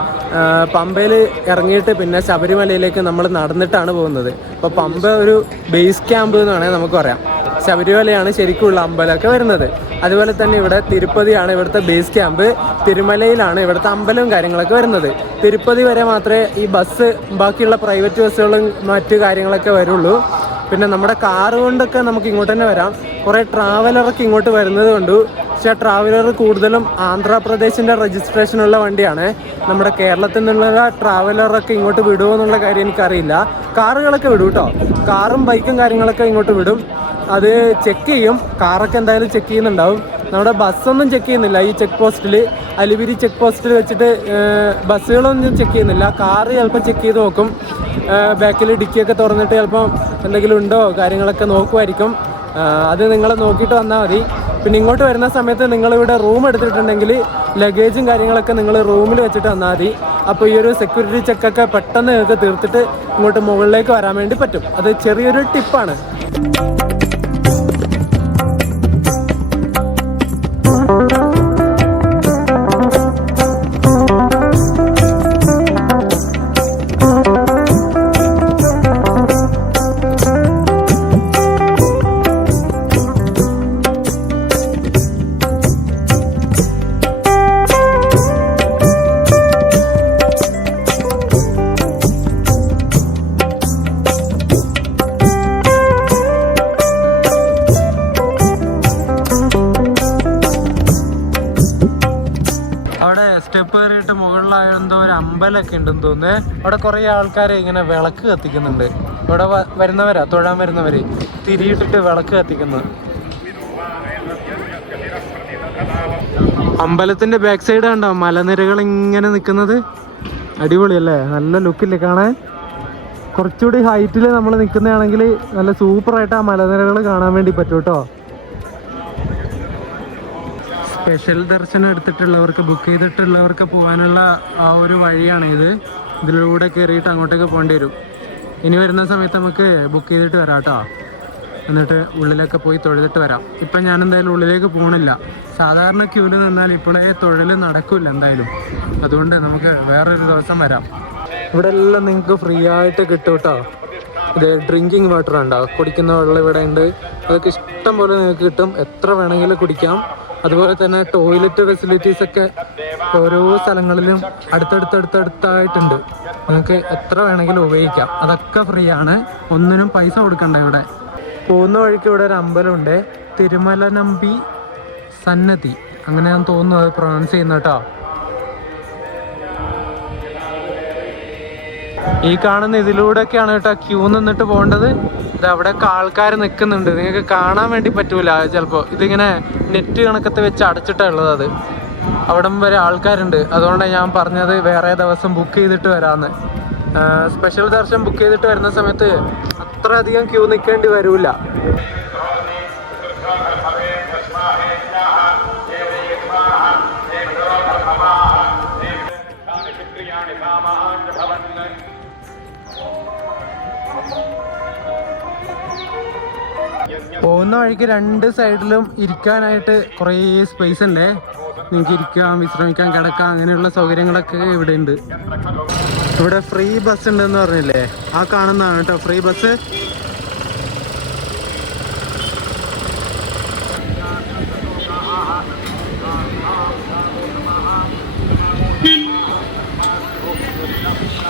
പമ്പയിൽ ഇറങ്ങിയിട്ട് പിന്നെ ശബരിമലയിലേക്ക് നമ്മൾ നടന്നിട്ടാണ് പോകുന്നത്. അപ്പോൾ പമ്പ ഒരു ബേസ് ക്യാമ്പ് എന്ന് വേണമെങ്കിൽ നമുക്ക് പറയാം. ശബരിമലയാണ് ശരിക്കുള്ള അമ്പലമൊക്കെ വരുന്നത്. അതുപോലെ തന്നെ ഇവിടെ തിരുപ്പതിയാണ് ഇവിടുത്തെ ബേസ് ക്യാമ്പ്, തിരുമലയിലാണ് ഇവിടുത്തെ അമ്പലവും കാര്യങ്ങളൊക്കെ വരുന്നത്. തിരുപ്പതി വരെ മാത്രമേ ഈ ബസ്, ബാക്കിയുള്ള പ്രൈവറ്റ് ബസ്സുകളും മറ്റു കാര്യങ്ങളൊക്കെ വരുള്ളൂ. പിന്നെ നമ്മുടെ കാറ് കൊണ്ടൊക്കെ നമുക്ക് ഇങ്ങോട്ട് തന്നെ വരാം. കുറേ ട്രാവലറൊക്കെ ഇങ്ങോട്ട് വരുന്നത് കൊണ്ട്, പക്ഷേ ട്രാവലർ കൂടുതലും ആന്ധ്രാപ്രദേശിൻ്റെ രജിസ്ട്രേഷനുള്ള വണ്ടിയാണ്. നമ്മുടെ കേരളത്തിൽ നിന്നുള്ള ട്രാവലറൊക്കെ ഇങ്ങോട്ട് വിടുമോ എന്നുള്ള കാര്യം എനിക്കറിയില്ല. കാറുകളൊക്കെ വിടും കേട്ടോ, കാറും ബൈക്കും കാര്യങ്ങളൊക്കെ ഇങ്ങോട്ട് വിടും. അത് ചെക്ക് ചെയ്യും, കാറൊക്കെ എന്തായാലും ചെക്ക് ചെയ്യുന്നുണ്ടാവും. നമ്മുടെ ബസ്സൊന്നും ചെക്ക് ചെയ്യുന്നില്ല ഈ ചെക്ക് പോസ്റ്റിൽ, അലിപിരി ചെക്ക് പോസ്റ്റിൽ വെച്ചിട്ട് ബസ്സുകളൊന്നും ചെക്ക് ചെയ്യുന്നില്ല. കാറ് ചിലപ്പോൾ ചെക്ക് ചെയ്ത് നോക്കും, ബാക്കിൽ ഡിക്കിയൊക്കെ തുറന്നിട്ട് ചിലപ്പം എന്തെങ്കിലും ഉണ്ടോ കാര്യങ്ങളൊക്കെ നോക്കുമായിരിക്കും. അത് നിങ്ങൾ നോക്കിയിട്ട് വന്നാൽ മതി. പിന്നെ ഇങ്ങോട്ട് വരുന്ന സമയത്ത് നിങ്ങളിവിടെ റൂം എടുത്തിട്ടുണ്ടെങ്കിൽ ലഗേജും കാര്യങ്ങളൊക്കെ നിങ്ങൾ റൂമിൽ വെച്ചിട്ട് വന്നാൽ മതി. അപ്പോൾ ഈ ഒരു സെക്യൂരിറ്റി ചെക്കൊക്കെ പെട്ടെന്ന് നിങ്ങൾക്ക് തീർത്തിട്ട് ഇങ്ങോട്ട് മുകളിലേക്ക് വരാൻ വേണ്ടി പറ്റും. അത് ചെറിയൊരു ടിപ്പാണ്. സ്റ്റെപ്പ് കയറിയിട്ട് മുകളിലായെന്തോ ഒരു അമ്പലമൊക്കെ ഉണ്ടെന്ന് തോന്നുന്നു. അവിടെ കുറേ ആൾക്കാർ ഇങ്ങനെ വിളക്ക് കത്തിക്കുന്നുണ്ട്. ഇവിടെ വരുന്നവരാ, തൊഴാൻ വരുന്നവർ തിരിയിട്ടിട്ട് വിളക്ക് കത്തിക്കുന്നു. അമ്പലത്തിന്റെ ബാക്ക് സൈഡ് കണ്ടോ മലനിരകൾ ഇങ്ങനെ നിൽക്കുന്നത്, അടിപൊളിയല്ലേ, നല്ല ലുക്കില്ലേ കാണാൻ. കുറച്ചുകൂടി ഹൈറ്റിൽ നമ്മൾ നിൽക്കുന്നതാണെങ്കിൽ നല്ല സൂപ്പറായിട്ട് ആ മലനിരകൾ കാണാൻ വേണ്ടി പറ്റും കേട്ടോ. സ്പെഷ്യൽ ദർശനം എടുത്തിട്ടുള്ളവർക്ക്, ബുക്ക് ചെയ്തിട്ടുള്ളവർക്ക് പോകാനുള്ള ആ ഒരു വഴിയാണ് ഇത്. ഇതിലൂടെ കയറിയിട്ട് അങ്ങോട്ടേക്ക് പോകേണ്ടി വരും. ഇനി വരുന്ന സമയത്ത് നമുക്ക് ബുക്ക് ചെയ്തിട്ട് വരാം കേട്ടോ. എന്നിട്ട് ഉള്ളിലൊക്കെ പോയി തൊഴുതിട്ട് വരാം. ഇപ്പം ഞാൻ എന്തായാലും ഉള്ളിലേക്ക് പോകണില്ല. സാധാരണ ക്യൂവിൽ നിന്നാൽ ഇപ്പോഴേ തൊഴിൽ നടക്കില്ല എന്തായാലും. അതുകൊണ്ട് നമുക്ക് വേറൊരു ദിവസം വരാം. ഇവിടെ എല്ലാം നിങ്ങൾക്ക് ഫ്രീ ആയിട്ട് കിട്ടും കേട്ടോ. ഇത് ഡ്രിങ്കിങ് വാട്ടർ ഉണ്ടാവും, കുടിക്കുന്ന വെള്ളം ഇവിടെ ഉണ്ട്. അതൊക്കെ ഇഷ്ടം പോലെ നിങ്ങൾക്ക് കിട്ടും, എത്ര വേണമെങ്കിലും കുടിക്കാം. അതുപോലെ തന്നെ ടോയ്ലറ്റ് ഫെസിലിറ്റീസ് ഒക്കെ ഓരോ സ്ഥലങ്ങളിലും അടുത്തടുത്തായിട്ടുണ്ട്. നിങ്ങൾക്ക് എത്ര വേണമെങ്കിലും ഉപയോഗിക്കാം, അതൊക്കെ ഫ്രീ ആണ്, ഒന്നിനും പൈസ കൊടുക്കണ്ട. ഇവിടെ പോകുന്ന വഴിക്ക് ഇവിടെ ഒരു അമ്പലമുണ്ട്, തിരുമല നമ്പി സന്നതി, അങ്ങനെ ഞാൻ തോന്നുന്നു അത് പ്രൊനൗൺസ് ചെയ്യുന്ന കേട്ടോ. ഈ കാണുന്ന ഇതിലൂടെയൊക്കെയാണ് കേട്ടോ ക്യൂ നിന്നിട്ട് പോകേണ്ടത്. ഇത് അവിടെയൊക്കെ ആൾക്കാർ നിൽക്കുന്നുണ്ട്, നിങ്ങൾക്ക് കാണാൻ വേണ്ടി പറ്റൂല ചിലപ്പോൾ. ഇതിങ്ങനെ നെറ്റ് കണക്കത്ത് വെച്ച് അടച്ചിട്ടുള്ളത്. അത് അവിടം വരെ ആൾക്കാരുണ്ട്. അതുകൊണ്ടാണ് ഞാൻ പറഞ്ഞത് വേറെ ദിവസം ബുക്ക് ചെയ്തിട്ട് വരാമെന്ന്. സ്പെഷ്യൽ ദർശനം ബുക്ക് ചെയ്തിട്ട് വരുന്ന സമയത്ത് അത്ര അധികം ക്യൂ നിൽക്കേണ്ടി വരില്ല. പോകുന്ന വഴിക്ക് രണ്ട് സൈഡിലും ഇരിക്കാനായിട്ട് കുറേ സ്പേസ് ഉണ്ട്. നിങ്ങൾക്ക് ഇരിക്കാം, വിശ്രമിക്കാം, കിടക്കാം, അങ്ങനെയുള്ള സൗകര്യങ്ങളൊക്കെ ഇവിടെ ഉണ്ട്. ഇവിടെ ഫ്രീ ബസ് ഉണ്ടെന്ന് പറഞ്ഞില്ലേ, ആ കാണുന്നതാണ് കേട്ടോ ഫ്രീ ബസ്.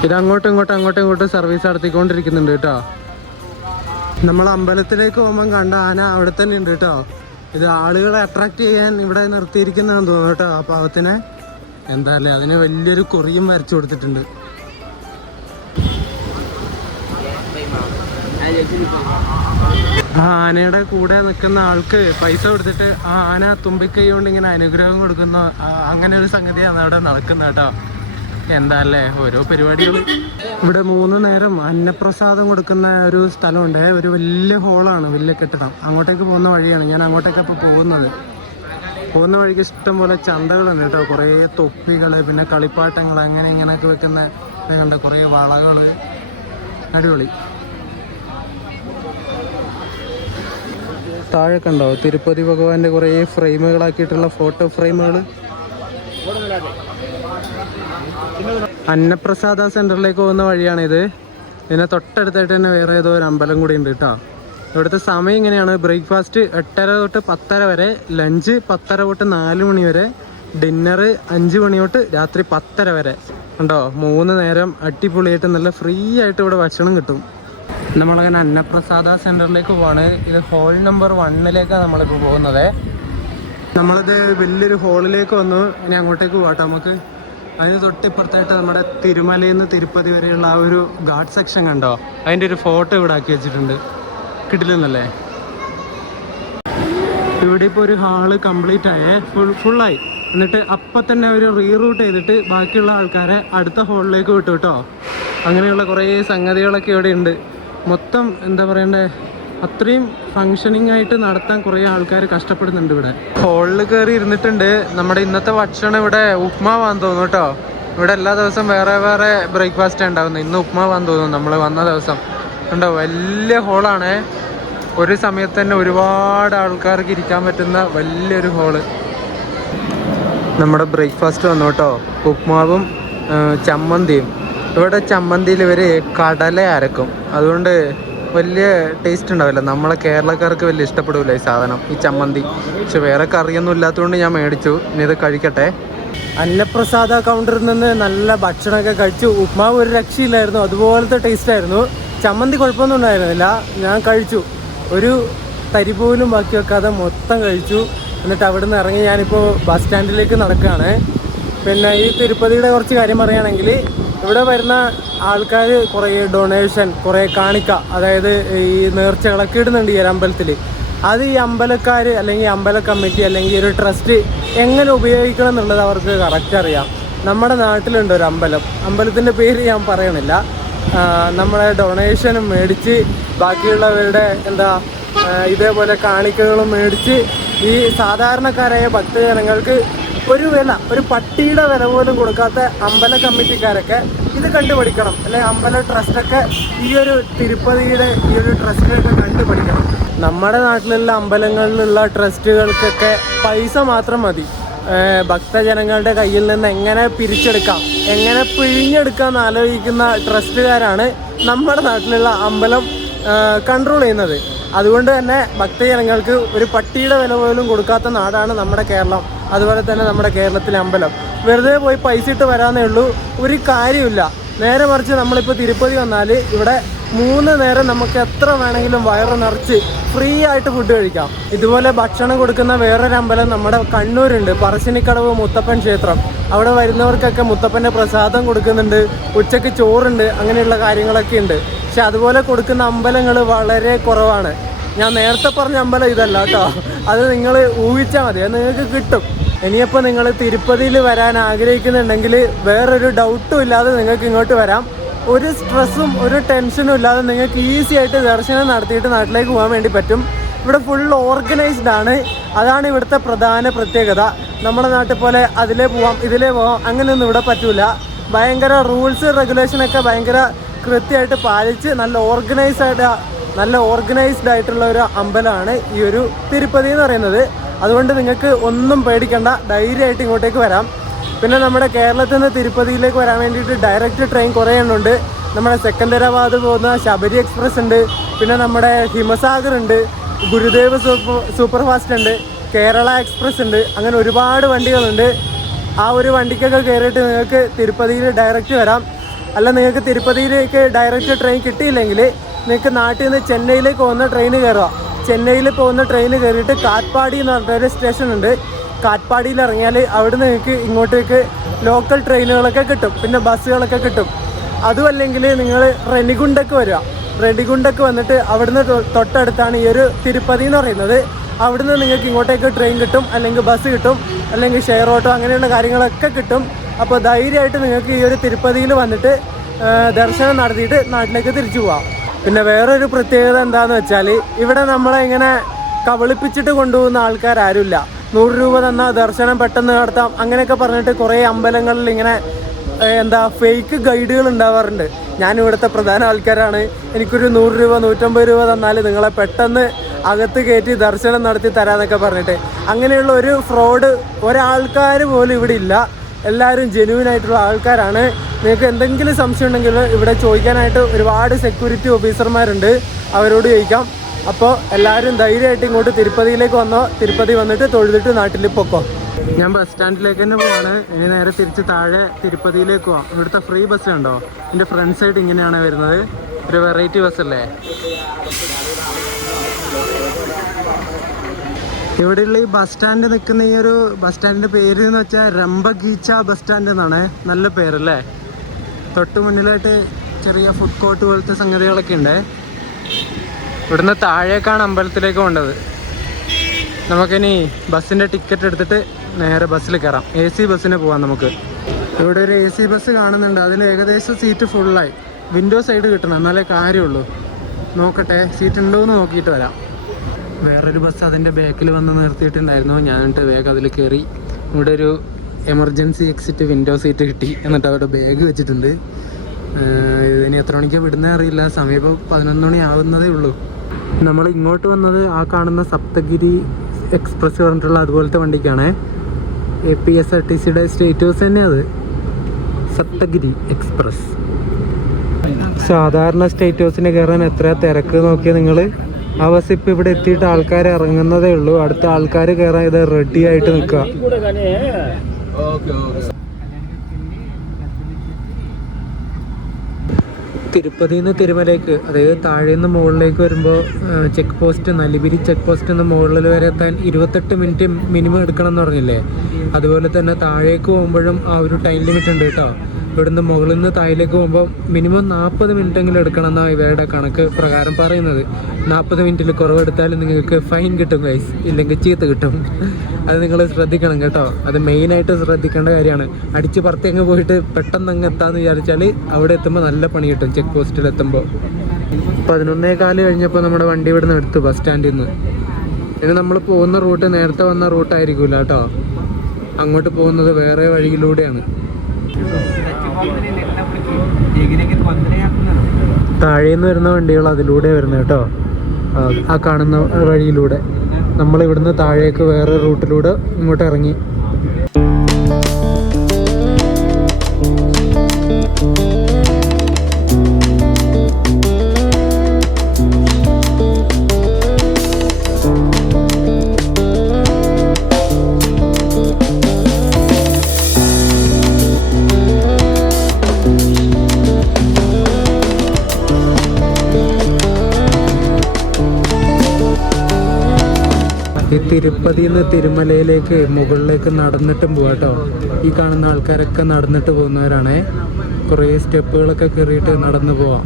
ഇത് അങ്ങോട്ടും ഇങ്ങോട്ടും സർവീസ് നടത്തിക്കൊണ്ടിരിക്കുന്നുണ്ട് കേട്ടോ. നമ്മൾ അമ്പലത്തിലേക്ക് പോകുമ്പം കണ്ട ആന അവിടെ തന്നെ ഉണ്ട് കേട്ടോ. ഇത് ആളുകളെ അട്രാക്ട് ചെയ്യാൻ ഇവിടെ നിർത്തിയിരിക്കുന്നതാണെന്ന് തോന്നുന്നു കേട്ടോ. ആ പാവത്തിനെ എന്തായാലും അതിന് വലിയൊരു കുറിയും വരച്ചു കൊടുത്തിട്ടുണ്ട്. ആ ആനയുടെ കൂടെ നിൽക്കുന്ന ആൾക്ക് പൈസ കൊടുത്തിട്ട് ആ ആന തുമ്പിക്കൈ കൊണ്ട് ഇങ്ങനെ അനുഗ്രഹം കൊടുക്കുന്ന അങ്ങനെ ഒരു സംഗതിയാണ് അവിടെ നടക്കുന്നത് കേട്ടോ. എന്താല്ലേ ഓരോ പരിപാടികൾ. ഇവിടെ 3 നേരം അന്നപ്രസാദം കൊടുക്കുന്ന ഒരു സ്ഥലമുണ്ട്. ഒരു വലിയ ഹോളാണ്, വലിയ കെട്ടിടം. അങ്ങോട്ടേക്ക് പോകുന്ന വഴിയാണ്. ഞാൻ അങ്ങോട്ടേക്ക് ഇപ്പോൾ പോകുന്ന വഴിക്ക് ഇഷ്ടം പോലെ ചന്തകളുണ്ട് കേട്ടോ. കുറേ തൊപ്പികൾ, പിന്നെ കളിപ്പാട്ടങ്ങൾ, അങ്ങനെ ഇങ്ങനെയൊക്കെ വെക്കുന്ന കണ്ട കുറേ വളകൾ. അടിപൊളി. താഴെ കണ്ടോ തിരുപ്പതി ഭഗവാന്റെ കുറേ ഫ്രെയിമുകളാക്കിയിട്ടുള്ള ഫോട്ടോ ഫ്രെയിമുകൾ. അന്നപ്രസാദ സെന്ററിലേക്ക് പോകുന്ന വഴിയാണിത്. ഇതിനെ തൊട്ടടുത്തായിട്ട് തന്നെ വേറെ ഏതോ ഒരു അമ്പലം കൂടി ഉണ്ട് കേട്ടോ. ഇവിടുത്തെ സമയം ഇങ്ങനെയാണ്: ബ്രേക്ക്ഫാസ്റ്റ് 8:30 തൊട്ട് 10:30 വരെ, ലഞ്ച് 10:30 തൊട്ട് 4 മണി വരെ, ഡിന്നർ 5 മണി തൊട്ട് രാത്രി 10:30 വരെ. ഉണ്ടോ 3 നേരം അടിപൊളിയായിട്ട് നല്ല ഫ്രീ ആയിട്ട് ഇവിടെ ഭക്ഷണം കിട്ടും. നമ്മളങ്ങനെ അന്നപ്രസാദ സെന്ററിലേക്ക് പോവാണ്. ഇത് ഹോൾ നമ്പർ 1ലേക്കാണ് നമ്മളിപ്പോൾ പോകുന്നത്. നമ്മളിത് വലിയൊരു ഹോളിലേക്ക് വന്നു. ഇനി അങ്ങോട്ടേക്ക് പോകാട്ടോ നമുക്ക്. അതിന് തൊട്ടിപ്പുറത്തായിട്ട് നമ്മുടെ തിരുമലയിൽ നിന്ന് തിരുപ്പതി വരെയുള്ള ആ ഒരു ഗാർഡ് സെക്ഷൻ കണ്ടോ, അതിൻ്റെ ഒരു ഫോട്ടോ ഇവിടെ ആക്കി വെച്ചിട്ടുണ്ട്. കിട്ടില്ലെന്നല്ലേ. ഇവിടെ ഇപ്പോൾ ഒരു ഹാള് കംപ്ലീറ്റ് ആയേ, ഫുള്ളായി. എന്നിട്ട് അപ്പം തന്നെ അവർ റീറൂട്ട് ചെയ്തിട്ട് ബാക്കിയുള്ള ആൾക്കാരെ അടുത്ത ഹോളിലേക്ക് വിട്ടു കേട്ടോ. അങ്ങനെയുള്ള കുറേ സംഗതികളൊക്കെ ഇവിടെ ഉണ്ട്. മൊത്തം എന്താ പറയണ്ടേ, അത്രയും ഫങ്ഷനിങ് ആയിട്ട് നടത്താൻ കുറേ ആൾക്കാർ കഷ്ടപ്പെടുന്നുണ്ട് ഇവിടെ. ഹോളിൽ കയറി ഇരുന്നിട്ടുണ്ട്. നമ്മുടെ ഇന്നത്തെ ഭക്ഷണം ഇവിടെ ഉപ്മാവാന്ന് തോന്നുന്നു കേട്ടോ. ഇവിടെ എല്ലാ ദിവസവും വേറെ വേറെ ബ്രേക്ക്ഫാസ്റ്റ് ഉണ്ടാകുന്നത്. ഇന്ന് ഉപ്മാവാന്ന് തോന്നുന്നു നമ്മൾ വന്ന ദിവസം. കണ്ടോ വലിയ ഹോളാണ്. ഒരു സമയത്ത് തന്നെ ഒരുപാട് ആൾക്കാർക്ക് ഇരിക്കാൻ പറ്റുന്ന വലിയൊരു ഹോള്. നമ്മുടെ ബ്രേക്ക്ഫാസ്റ്റ് വന്നു കേട്ടോ. ഉപ്മാവും ചമ്മന്തിയും. ഇവിടെ ചമ്മന്തിയിൽ ഇവർ കടല അരക്കും. അതുകൊണ്ട് വലിയ ടേസ്റ്റ് ഉണ്ടാവില്ല. നമ്മളെ കേരളക്കാർക്ക് വലിയ ഇഷ്ടപ്പെടില്ല ഈ സാധനം, ഈ ചമ്മന്തി. പക്ഷെ വേറെ കറിയൊന്നും ഇല്ലാത്തതുകൊണ്ട് ഞാൻ മേടിച്ചു. ഇനി ഇത് കഴിക്കട്ടെ. അന്നപ്രസാദ കൗണ്ടറിൽ നിന്ന് നല്ല ഭക്ഷണമൊക്കെ കഴിച്ചു. ഉപ്മാവ് ഒരു രക്ഷയില്ലായിരുന്നു, അതുപോലത്തെ ടേസ്റ്റ് ആയിരുന്നു. ചമ്മന്തി കുഴപ്പമൊന്നും ഉണ്ടായിരുന്നില്ല. ഞാൻ കഴിച്ചു, ഒരു തരി പോലും ബാക്കി വെക്കാതെ മൊത്തം കഴിച്ചു. എന്നിട്ട് അവിടെ നിന്ന് ഇറങ്ങി ഞാനിപ്പോൾ ബസ് സ്റ്റാൻഡിലേക്ക് നടക്കുകയാണ്. പിന്നെ ഈ തിരുപ്പതിയുടെ കുറച്ച് കാര്യം പറയുകയാണെങ്കിൽ, ഇവിടെ വരുന്ന ആൾക്കാർ കുറേ ഡൊണേഷൻ, കുറേ കാണിക്ക, അതായത് ഈ നേർച്ചകളൊക്കെ ഇടുന്നുണ്ട് ഈ ഒരു അമ്പലത്തിൽ. അത് ഈ അമ്പലക്കാർ അല്ലെങ്കിൽ അമ്പല കമ്മിറ്റി അല്ലെങ്കിൽ ഒരു ട്രസ്റ്റ് എങ്ങനെ ഉപയോഗിക്കണം എന്നുള്ളത് അവർക്ക് കറക്റ്റ് അറിയാം. നമ്മുടെ നാട്ടിലുണ്ട് ഒരു അമ്പലത്തിൻ്റെ പേര് ഞാൻ പറയണില്ല. നമ്മളെ ഡൊണേഷനും മേടിച്ച് ബാക്കിയുള്ളവരുടെ ഇതേപോലെ കാണിക്കകളും മേടിച്ച് ഈ സാധാരണക്കാരായ ഭക്തജനങ്ങൾക്ക് ഒരു പട്ടിയുടെ വില പോലും കൊടുക്കാത്ത അമ്പല കമ്മിറ്റിക്കാരൊക്കെ ഇത് കണ്ടുപഠിക്കണം. അല്ലെങ്കിൽ അമ്പല ട്രസ്റ്റൊക്കെ ഈ ഒരു തിരുപ്പതിയുടെ ഈ ഒരു ട്രസ്റ്റിനൊക്കെ കണ്ടുപഠിക്കണം. നമ്മുടെ നാട്ടിലുള്ള അമ്പലങ്ങളിലുള്ള ട്രസ്റ്റുകൾക്കൊക്കെ പൈസ മാത്രം മതി. ഭക്തജനങ്ങളുടെ കയ്യിൽ നിന്ന് എങ്ങനെ പിരിച്ചെടുക്കാം, എങ്ങനെ പിഴിഞ്ഞെടുക്കാം എന്ന് ആലോചിക്കുന്ന ട്രസ്റ്റുകാരാണ് നമ്മുടെ നാട്ടിലുള്ള അമ്പലം കൺട്രോൾ ചെയ്യുന്നത്. അതുകൊണ്ട് തന്നെ ഭക്തജനങ്ങൾക്ക് ഒരു പട്ടിയുടെ വില പോലും കൊടുക്കാത്ത നാടാണ് നമ്മുടെ കേരളം. അതുപോലെ തന്നെ നമ്മുടെ കേരളത്തിലെ അമ്പലം വെറുതെ പോയി പൈസ ഇട്ട് വരാനേ ഉള്ളൂ, ഒരു കാര്യമില്ല. നേരെ മറിച്ച് നമ്മളിപ്പോൾ തിരുപ്പതി വന്നാൽ ഇവിടെ 3 നേരം നമുക്ക് എത്ര വേണമെങ്കിലും വയറ് നിറച്ച് ഫ്രീ ആയിട്ട് ഫുഡ് കഴിക്കാം. ഇതുപോലെ ഭക്ഷണം കൊടുക്കുന്ന വേറൊരു അമ്പലം നമ്മുടെ കണ്ണൂരുണ്ട്, പറശ്ശിനിക്കടവ് മുത്തപ്പൻ ക്ഷേത്രം. അവിടെ വരുന്നവർക്കൊക്കെ മുത്തപ്പൻ്റെ പ്രസാദം കൊടുക്കുന്നുണ്ട്, ഉച്ചയ്ക്ക് ചോറുണ്ട്, അങ്ങനെയുള്ള കാര്യങ്ങളൊക്കെ ഉണ്ട്. പക്ഷെ അതുപോലെ കൊടുക്കുന്ന അമ്പലങ്ങൾ വളരെ കുറവാണ്. ഞാൻ നേരത്തെ പറഞ്ഞ അമ്പലം ഇതല്ല കേട്ടോ, അത് നിങ്ങൾ ഊഹിച്ചാൽ മതി, അത് നിങ്ങൾക്ക് കിട്ടും. ഇനിയിപ്പോൾ നിങ്ങൾ തിരുപ്പതിയിൽ വരാൻ ആഗ്രഹിക്കുന്നുണ്ടെങ്കിൽ വേറൊരു ഡൗട്ടും ഇല്ലാതെ നിങ്ങൾക്ക് ഇങ്ങോട്ട് വരാം. ഒരു സ്ട്രെസ്സും ഒരു ടെൻഷനും ഇല്ലാതെ നിങ്ങൾക്ക് ഈസി ആയിട്ട് ദർശനം നടത്തിയിട്ട് നാട്ടിലേക്ക് പോകാൻ വേണ്ടി പറ്റും. ഇവിടെ ഫുൾ ഓർഗനൈസ്ഡ് ആണ്, അതാണ് ഇവിടുത്തെ പ്രധാന പ്രത്യേകത. നമ്മുടെ നാട്ടിൽ പോലെ അതിലേ പോവാം ഇതിലേ പോവാം അങ്ങനെയൊന്നും ഇവിടെ പറ്റില്ല. ഭയങ്കര റൂൾസ് റെഗുലേഷനൊക്കെ ഭയങ്കര കൃത്യമായിട്ട് പാലിച്ച് നല്ല ഓർഗനൈസ്ഡ് ആയിട്ടുള്ള ഒരു അമ്പലമാണ് ഈ ഒരു തിരുപ്പതി എന്ന് പറയുന്നത്. അതുകൊണ്ട് നിങ്ങൾക്ക് ഒന്നും പേടിക്കണ്ട, ധൈര്യമായിട്ട് ഇങ്ങോട്ടേക്ക് വരാം. പിന്നെ നമ്മുടെ കേരളത്തിൽ നിന്ന് തിരുപ്പതിയിലേക്ക് വരാൻ വേണ്ടിയിട്ട് ഡയറക്റ്റ് ട്രെയിൻ കുറേ എണ്ണമുണ്ട്. നമ്മുടെ സെക്കന്ദരാബാദ് പോകുന്ന ശബരി എക്സ്പ്രസ് ഉണ്ട്, പിന്നെ നമ്മുടെ ഹിമസാഗർ ഉണ്ട്, ഗുരുദേവ് സൂപ്പർ ഫാസ്റ്റ് ഉണ്ട്, കേരള എക്സ്പ്രസ് ഉണ്ട്. അങ്ങനെ ഒരുപാട് വണ്ടികളുണ്ട്. ആ ഒരു വണ്ടിക്കൊക്കെ കയറിയിട്ട് നിങ്ങൾക്ക് തിരുപ്പതിയിൽ ഡയറക്റ്റ് വരാം. അല്ല നിങ്ങൾക്ക് തിരുപ്പതിയിലേക്ക് ഡയറക്റ്റ് ട്രെയിൻ കിട്ടിയില്ലെങ്കിൽ നിങ്ങൾക്ക് നാട്ടിൽ നിന്ന് ചെന്നൈയിലേക്ക് പോകുന്ന ട്രെയിൻ കയറുക. ചെന്നൈയിൽ പോകുന്ന ട്രെയിൻ കയറിയിട്ട് കാറ്റ്പാടി എന്ന് പറഞ്ഞൊരു സ്റ്റേഷൻ ഉണ്ട്. കാറ്റ്പാടിയിൽ ഇറങ്ങിയാൽ അവിടുന്ന് നിങ്ങൾക്ക് ഇങ്ങോട്ടേക്ക് ലോക്കൽ ട്രെയിനുകളൊക്കെ കിട്ടും, പിന്നെ ബസ്സുകളൊക്കെ കിട്ടും. അതുമല്ലെങ്കിൽ നിങ്ങൾ റെനിഗുണ്ടക്ക് വരിക. റെനിഗുണ്ടക്ക് വന്നിട്ട് അവിടുന്ന് തൊട്ടടുത്താണ് ഈ ഒരു തിരുപ്പതി എന്ന് പറയുന്നത്. അവിടുന്ന് നിങ്ങൾക്ക് ഇങ്ങോട്ടേക്ക് ട്രെയിൻ കിട്ടും, അല്ലെങ്കിൽ ബസ് കിട്ടും, അല്ലെങ്കിൽ ഷെയർ ഓട്ടോ, അങ്ങനെയുള്ള കാര്യങ്ങളൊക്കെ കിട്ടും. അപ്പോൾ ധൈര്യമായിട്ട് നിങ്ങൾക്ക് ഈ ഒരു തിരുപ്പതിയിൽ വന്നിട്ട് ദർശനം നടത്തിയിട്ട് നാട്ടിലേക്ക് തിരിച്ചു പോകാം. പിന്നെ വേറൊരു പ്രത്യേകത എന്താണെന്ന് വെച്ചാൽ ഇവിടെ നമ്മളെ ഇങ്ങനെ കബളിപ്പിച്ചിട്ട് കൊണ്ടുപോകുന്ന ആൾക്കാരാരുമില്ല. 100 രൂപ തന്നാൽ ദർശനം പെട്ടെന്ന് നടത്താം അങ്ങനെയൊക്കെ പറഞ്ഞിട്ട് കുറേ അമ്പലങ്ങളിൽ ഇങ്ങനെ ഫേക്ക് ഗൈഡുകൾ ഉണ്ടാവാറുണ്ട്. ഞാൻ ഇവിടുത്തെ പ്രധാന ആൾക്കാരാണ്, എനിക്കൊരു 100 രൂപ 150 രൂപ തന്നാൽ നിങ്ങളെ പെട്ടെന്ന് അകത്ത് കയറ്റി ദർശനം നടത്തി തരാമെന്നൊക്കെ പറഞ്ഞിട്ട്. അങ്ങനെയുള്ള ഒരു ഫ്രോഡ് ഒരാൾക്കാർ പോലും ഇവിടെ ഇല്ല. എല്ലാവരും ജെന്യൂൻ ആയിട്ടുള്ള ആൾക്കാരാണ്. നിങ്ങൾക്ക് എന്തെങ്കിലും സംശയം ഉണ്ടെങ്കിൽ ഇവിടെ ചോദിക്കാനായിട്ട് ഒരുപാട് സെക്യൂരിറ്റി ഓഫീസർമാരുണ്ട്, അവരോട് ചോദിക്കാം. അപ്പോൾ എല്ലാവരും ധൈര്യമായിട്ട് ഇങ്ങോട്ട് തിരുപ്പതിയിലേക്ക് വന്നോ, തിരുപ്പതി വന്നിട്ട് തൊഴുതിട്ട് നാട്ടിൽ പൊക്കോ. ഞാൻ ബസ് സ്റ്റാൻഡിലേക്ക് തന്നെ പോവാണ്. ഇനി നേരെ തിരിച്ച് താഴെ തിരുപ്പതിയിലേക്ക് പോവാം. ഇവിടുത്തെ ഫ്രീ ബസ് ഉണ്ടോ, എൻ്റെ ഫ്രണ്ട് സൈഡ് ഇങ്ങനെയാണ് വരുന്നത്. ഒരു വെറൈറ്റി ബസ്സല്ലേ. ഇവിടെയുള്ള ഈ ബസ് സ്റ്റാൻഡ് നിൽക്കുന്ന ഈ ഒരു ബസ് സ്റ്റാൻഡിൻ്റെ പേര് എന്ന് വെച്ചാൽ രംബഗീച്ച ബസ് സ്റ്റാൻഡ് എന്നാണ്. നല്ല പേരല്ലേ. തൊട്ട് മുന്നിലായിട്ട് ചെറിയ ഫുഡ് കോർട്ട് പോലത്തെ സംഗതികളൊക്കെ ഉണ്ട്. ഇവിടുന്ന് താഴേക്കാണ് അമ്പലത്തിലേക്ക് പോകേണ്ടത്. നമുക്കിനി ബസ്സിൻ്റെ ടിക്കറ്റ് എടുത്തിട്ട് നേരെ ബസ്സിൽ കയറാം. AC ബസ്സിന് പോവാം നമുക്ക്. ഇവിടെ ഒരു AC ബസ് കാണുന്നുണ്ട്. അതിൽ ഏകദേശം സീറ്റ് ഫുള്ളായി. വിൻഡോ സൈഡ് കിട്ടണം, എന്നാലേ കാര്യമുള്ളൂ. നോക്കട്ടെ സീറ്റ് ഉണ്ടോ എന്ന് നോക്കിയിട്ട് വരാം. വേറൊരു ബസ് അതിൻ്റെ ബാക്കിൽ വന്ന് നിർത്തിയിട്ടുണ്ടായിരുന്നു. ഞാനിട്ട് വേഗം അതിൽ കയറി. ഇവിടെ ഒരു എമർജൻസി എക്സിറ്റ് വിൻഡോ സീറ്റ് കിട്ടി. എന്നിട്ട് അവിടെ ബാഗ് വെച്ചിട്ടുണ്ട്. ഇതിന് എത്ര മണിക്കാണ് വിടുന്നത് അറിയില്ല. സമയം ഇപ്പോൾ 11 മണി ആവുന്നതേ ഉള്ളൂ. നമ്മൾ ഇങ്ങോട്ട് വന്നത് ആ കാണുന്ന സപ്തഗിരി എക്സ്പ്രസ് പറഞ്ഞിട്ടുള്ള അതുപോലത്തെ വണ്ടിക്കാണ്. APSRTCയുടെ സ്റ്റേറ്റ് ബസ് തന്നെ അത്, സപ്തഗിരി എക്സ്പ്രസ്. സാധാരണ സ്റ്റേറ്റ് ബസ്സിന് കയറാൻ എത്ര തിരക്ക് നോക്കിയാൽ നിങ്ങൾ. ആ ബസ് ഇപ്പോൾ ഇവിടെ എത്തിയിട്ട് ആൾക്കാർ ഇറങ്ങുന്നതേ ഉള്ളൂ. അടുത്ത ആൾക്കാർ കയറാൻ ഇത് റെഡി ആയിട്ട് നിൽക്കുക. തിരുപ്പതിയിൽ നിന്ന് തിരുമലയ്ക്ക്, അതായത് താഴെ നിന്ന് മുകളിലേക്ക് വരുമ്പോൾ ചെക്ക് പോസ്റ്റ്, നലിബിരി ചെക്ക് പോസ്റ്റ് നിന്ന് മുകളിൽ വരെ എത്താൻ 28 മിനിറ്റ് മിനിമം എടുക്കണം എന്ന് പറഞ്ഞില്ലേ. അതുപോലെ തന്നെ താഴേക്ക് പോകുമ്പോഴും ആ ഒരു ടൈം ലിമിറ്റ് ഉണ്ട് കേട്ടോ. ഇവിടുന്ന് മുകളിൽ നിന്ന് താഴേക്ക് പോകുമ്പോൾ മിനിമം 40 മിനിറ്റെങ്കിലും എടുക്കണം എന്നാണ് ഇവരുടെ കണക്ക് പ്രകാരം പറയുന്നത്. 40 മിനിറ്റിൽ കുറവെടുത്താൽ നിങ്ങൾക്ക് ഫൈൻ കിട്ടും ഗൈസ്, ഇല്ലെങ്കിൽ ചീത്ത കിട്ടും. അത് നിങ്ങൾ ശ്രദ്ധിക്കണം കേട്ടോ. അത് മെയിനായിട്ട് ശ്രദ്ധിക്കേണ്ട കാര്യമാണ്. അടിച്ച് പുറത്ത് അങ്ങ് പോയിട്ട് പെട്ടെന്ന് അങ്ങ് എത്താമെന്ന് വിചാരിച്ചാൽ അവിടെ എത്തുമ്പോൾ നല്ല പണി കിട്ടും. ചെക്ക് പോസ്റ്റിൽ എത്തുമ്പോൾ 11:15 കഴിഞ്ഞപ്പോൾ നമ്മുടെ വണ്ടി ഇവിടെ നിന്ന് എടുത്തു ബസ് സ്റ്റാൻഡിൽ നിന്ന്. ഇനി നമ്മൾ പോകുന്ന റൂട്ട് നേരത്തെ വന്ന റൂട്ടായിരിക്കില്ല കേട്ടോ. അങ്ങോട്ട് പോകുന്നത് വേറെ വഴിയിലൂടെയാണ്. താഴേന്ന് വരുന്ന വണ്ടികൾ അതിലൂടെ വരുന്നത് കേട്ടോ. ആ കാണുന്ന വഴിയിലൂടെ. നമ്മളിവിടുന്ന് താഴേക്ക് വേറെ റൂട്ടിലൂടെ ഇങ്ങോട്ട് ഇറങ്ങി. ഈ തിരുപ്പതിയിൽ നിന്ന് തിരുമലയിലേക്ക് മുകളിലേക്ക് നടന്നിട്ടും പോവാം കേട്ടോ. ഈ കാണുന്ന ആൾക്കാരൊക്കെ നടന്നിട്ട് പോകുന്നവരാണേ. കുറേ സ്റ്റെപ്പുകളൊക്കെ കയറിയിട്ട് നടന്നു പോവാം.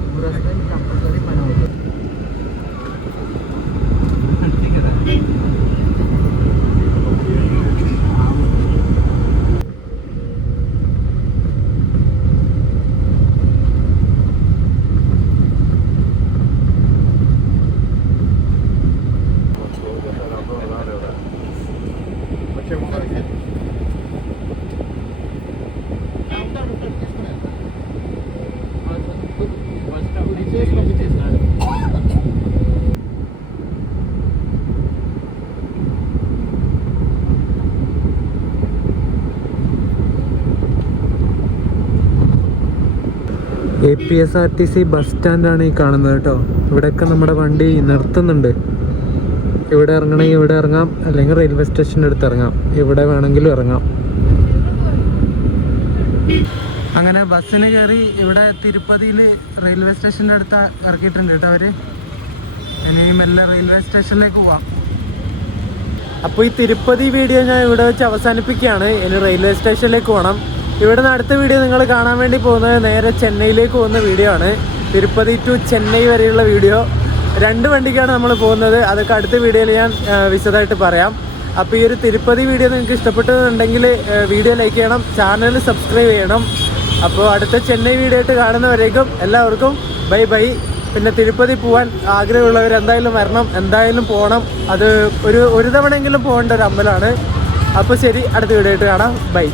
APSRTC ബസ് സ്റ്റാൻഡാണ് ഈ കാണുന്നത് കേട്ടോ. ഇവിടെയൊക്കെ നമ്മുടെ വണ്ടി നിർത്തുന്നുണ്ട്. ഇവിടെ ഇറങ്ങണമെങ്കിൽ ഇവിടെ ഇറങ്ങാം, അല്ലെങ്കിൽ റെയിൽവേ സ്റ്റേഷൻ്റെ അടുത്ത് ഇറങ്ങാം. ഇവിടെ വേണമെങ്കിലും ഇറങ്ങാം. അങ്ങനെ ബസ്സിന് കയറി ഇവിടെ തിരുപ്പതിയിൽ റെയിൽവേ സ്റ്റേഷൻ്റെ അടുത്ത് ഇറക്കിയിട്ടുണ്ട് കേട്ടോ അവർ. ഇനി മെല്ലെ റെയിൽവേ സ്റ്റേഷനിലേക്ക് പോവാം. അപ്പോൾ ഈ തിരുപ്പതി വീഡിയോ ഞാൻ ഇവിടെ വെച്ച് അവസാനിപ്പിക്കുകയാണ്. ഇനി റെയിൽവേ സ്റ്റേഷനിലേക്ക് പോകണം. ഇവിടെ നിന്ന് അടുത്ത വീഡിയോ നിങ്ങൾ കാണാൻ വേണ്ടി പോകുന്നത് നേരെ ചെന്നൈയിലേക്ക് പോകുന്ന വീഡിയോ ആണ്. തിരുപ്പതി ടു ചെന്നൈ വരെയുള്ള വീഡിയോ. 2 വണ്ടിക്കാണ് നമ്മൾ പോകുന്നത്. അതൊക്കെ അടുത്ത വീഡിയോയിൽ ഞാൻ വിശദമായിട്ട് പറയാം. അപ്പോൾ ഈ ഒരു തിരുപ്പതി വീഡിയോ നിങ്ങൾക്ക് ഇഷ്ടപ്പെട്ടെന്നുണ്ടെങ്കിൽ വീഡിയോ ലൈക്ക് ചെയ്യണം, ചാനൽ സബ്സ്ക്രൈബ് ചെയ്യണം. അപ്പോൾ അടുത്ത ചെന്നൈ വീഡിയോ ആയിട്ട് കാണുന്നവരേക്കും എല്ലാവർക്കും ബൈ ബൈ. പിന്നെ തിരുപ്പതി പോകാൻ ആഗ്രഹമുള്ളവർ എന്തായാലും വരണം, എന്തായാലും പോകണം. അത് ഒരു തവണയെങ്കിലും പോകേണ്ട ഒരു അമ്പലമാണ്. അപ്പോൾ ശരി, അടുത്ത വീഡിയോ ആയിട്ട് കാണാം. ബൈ.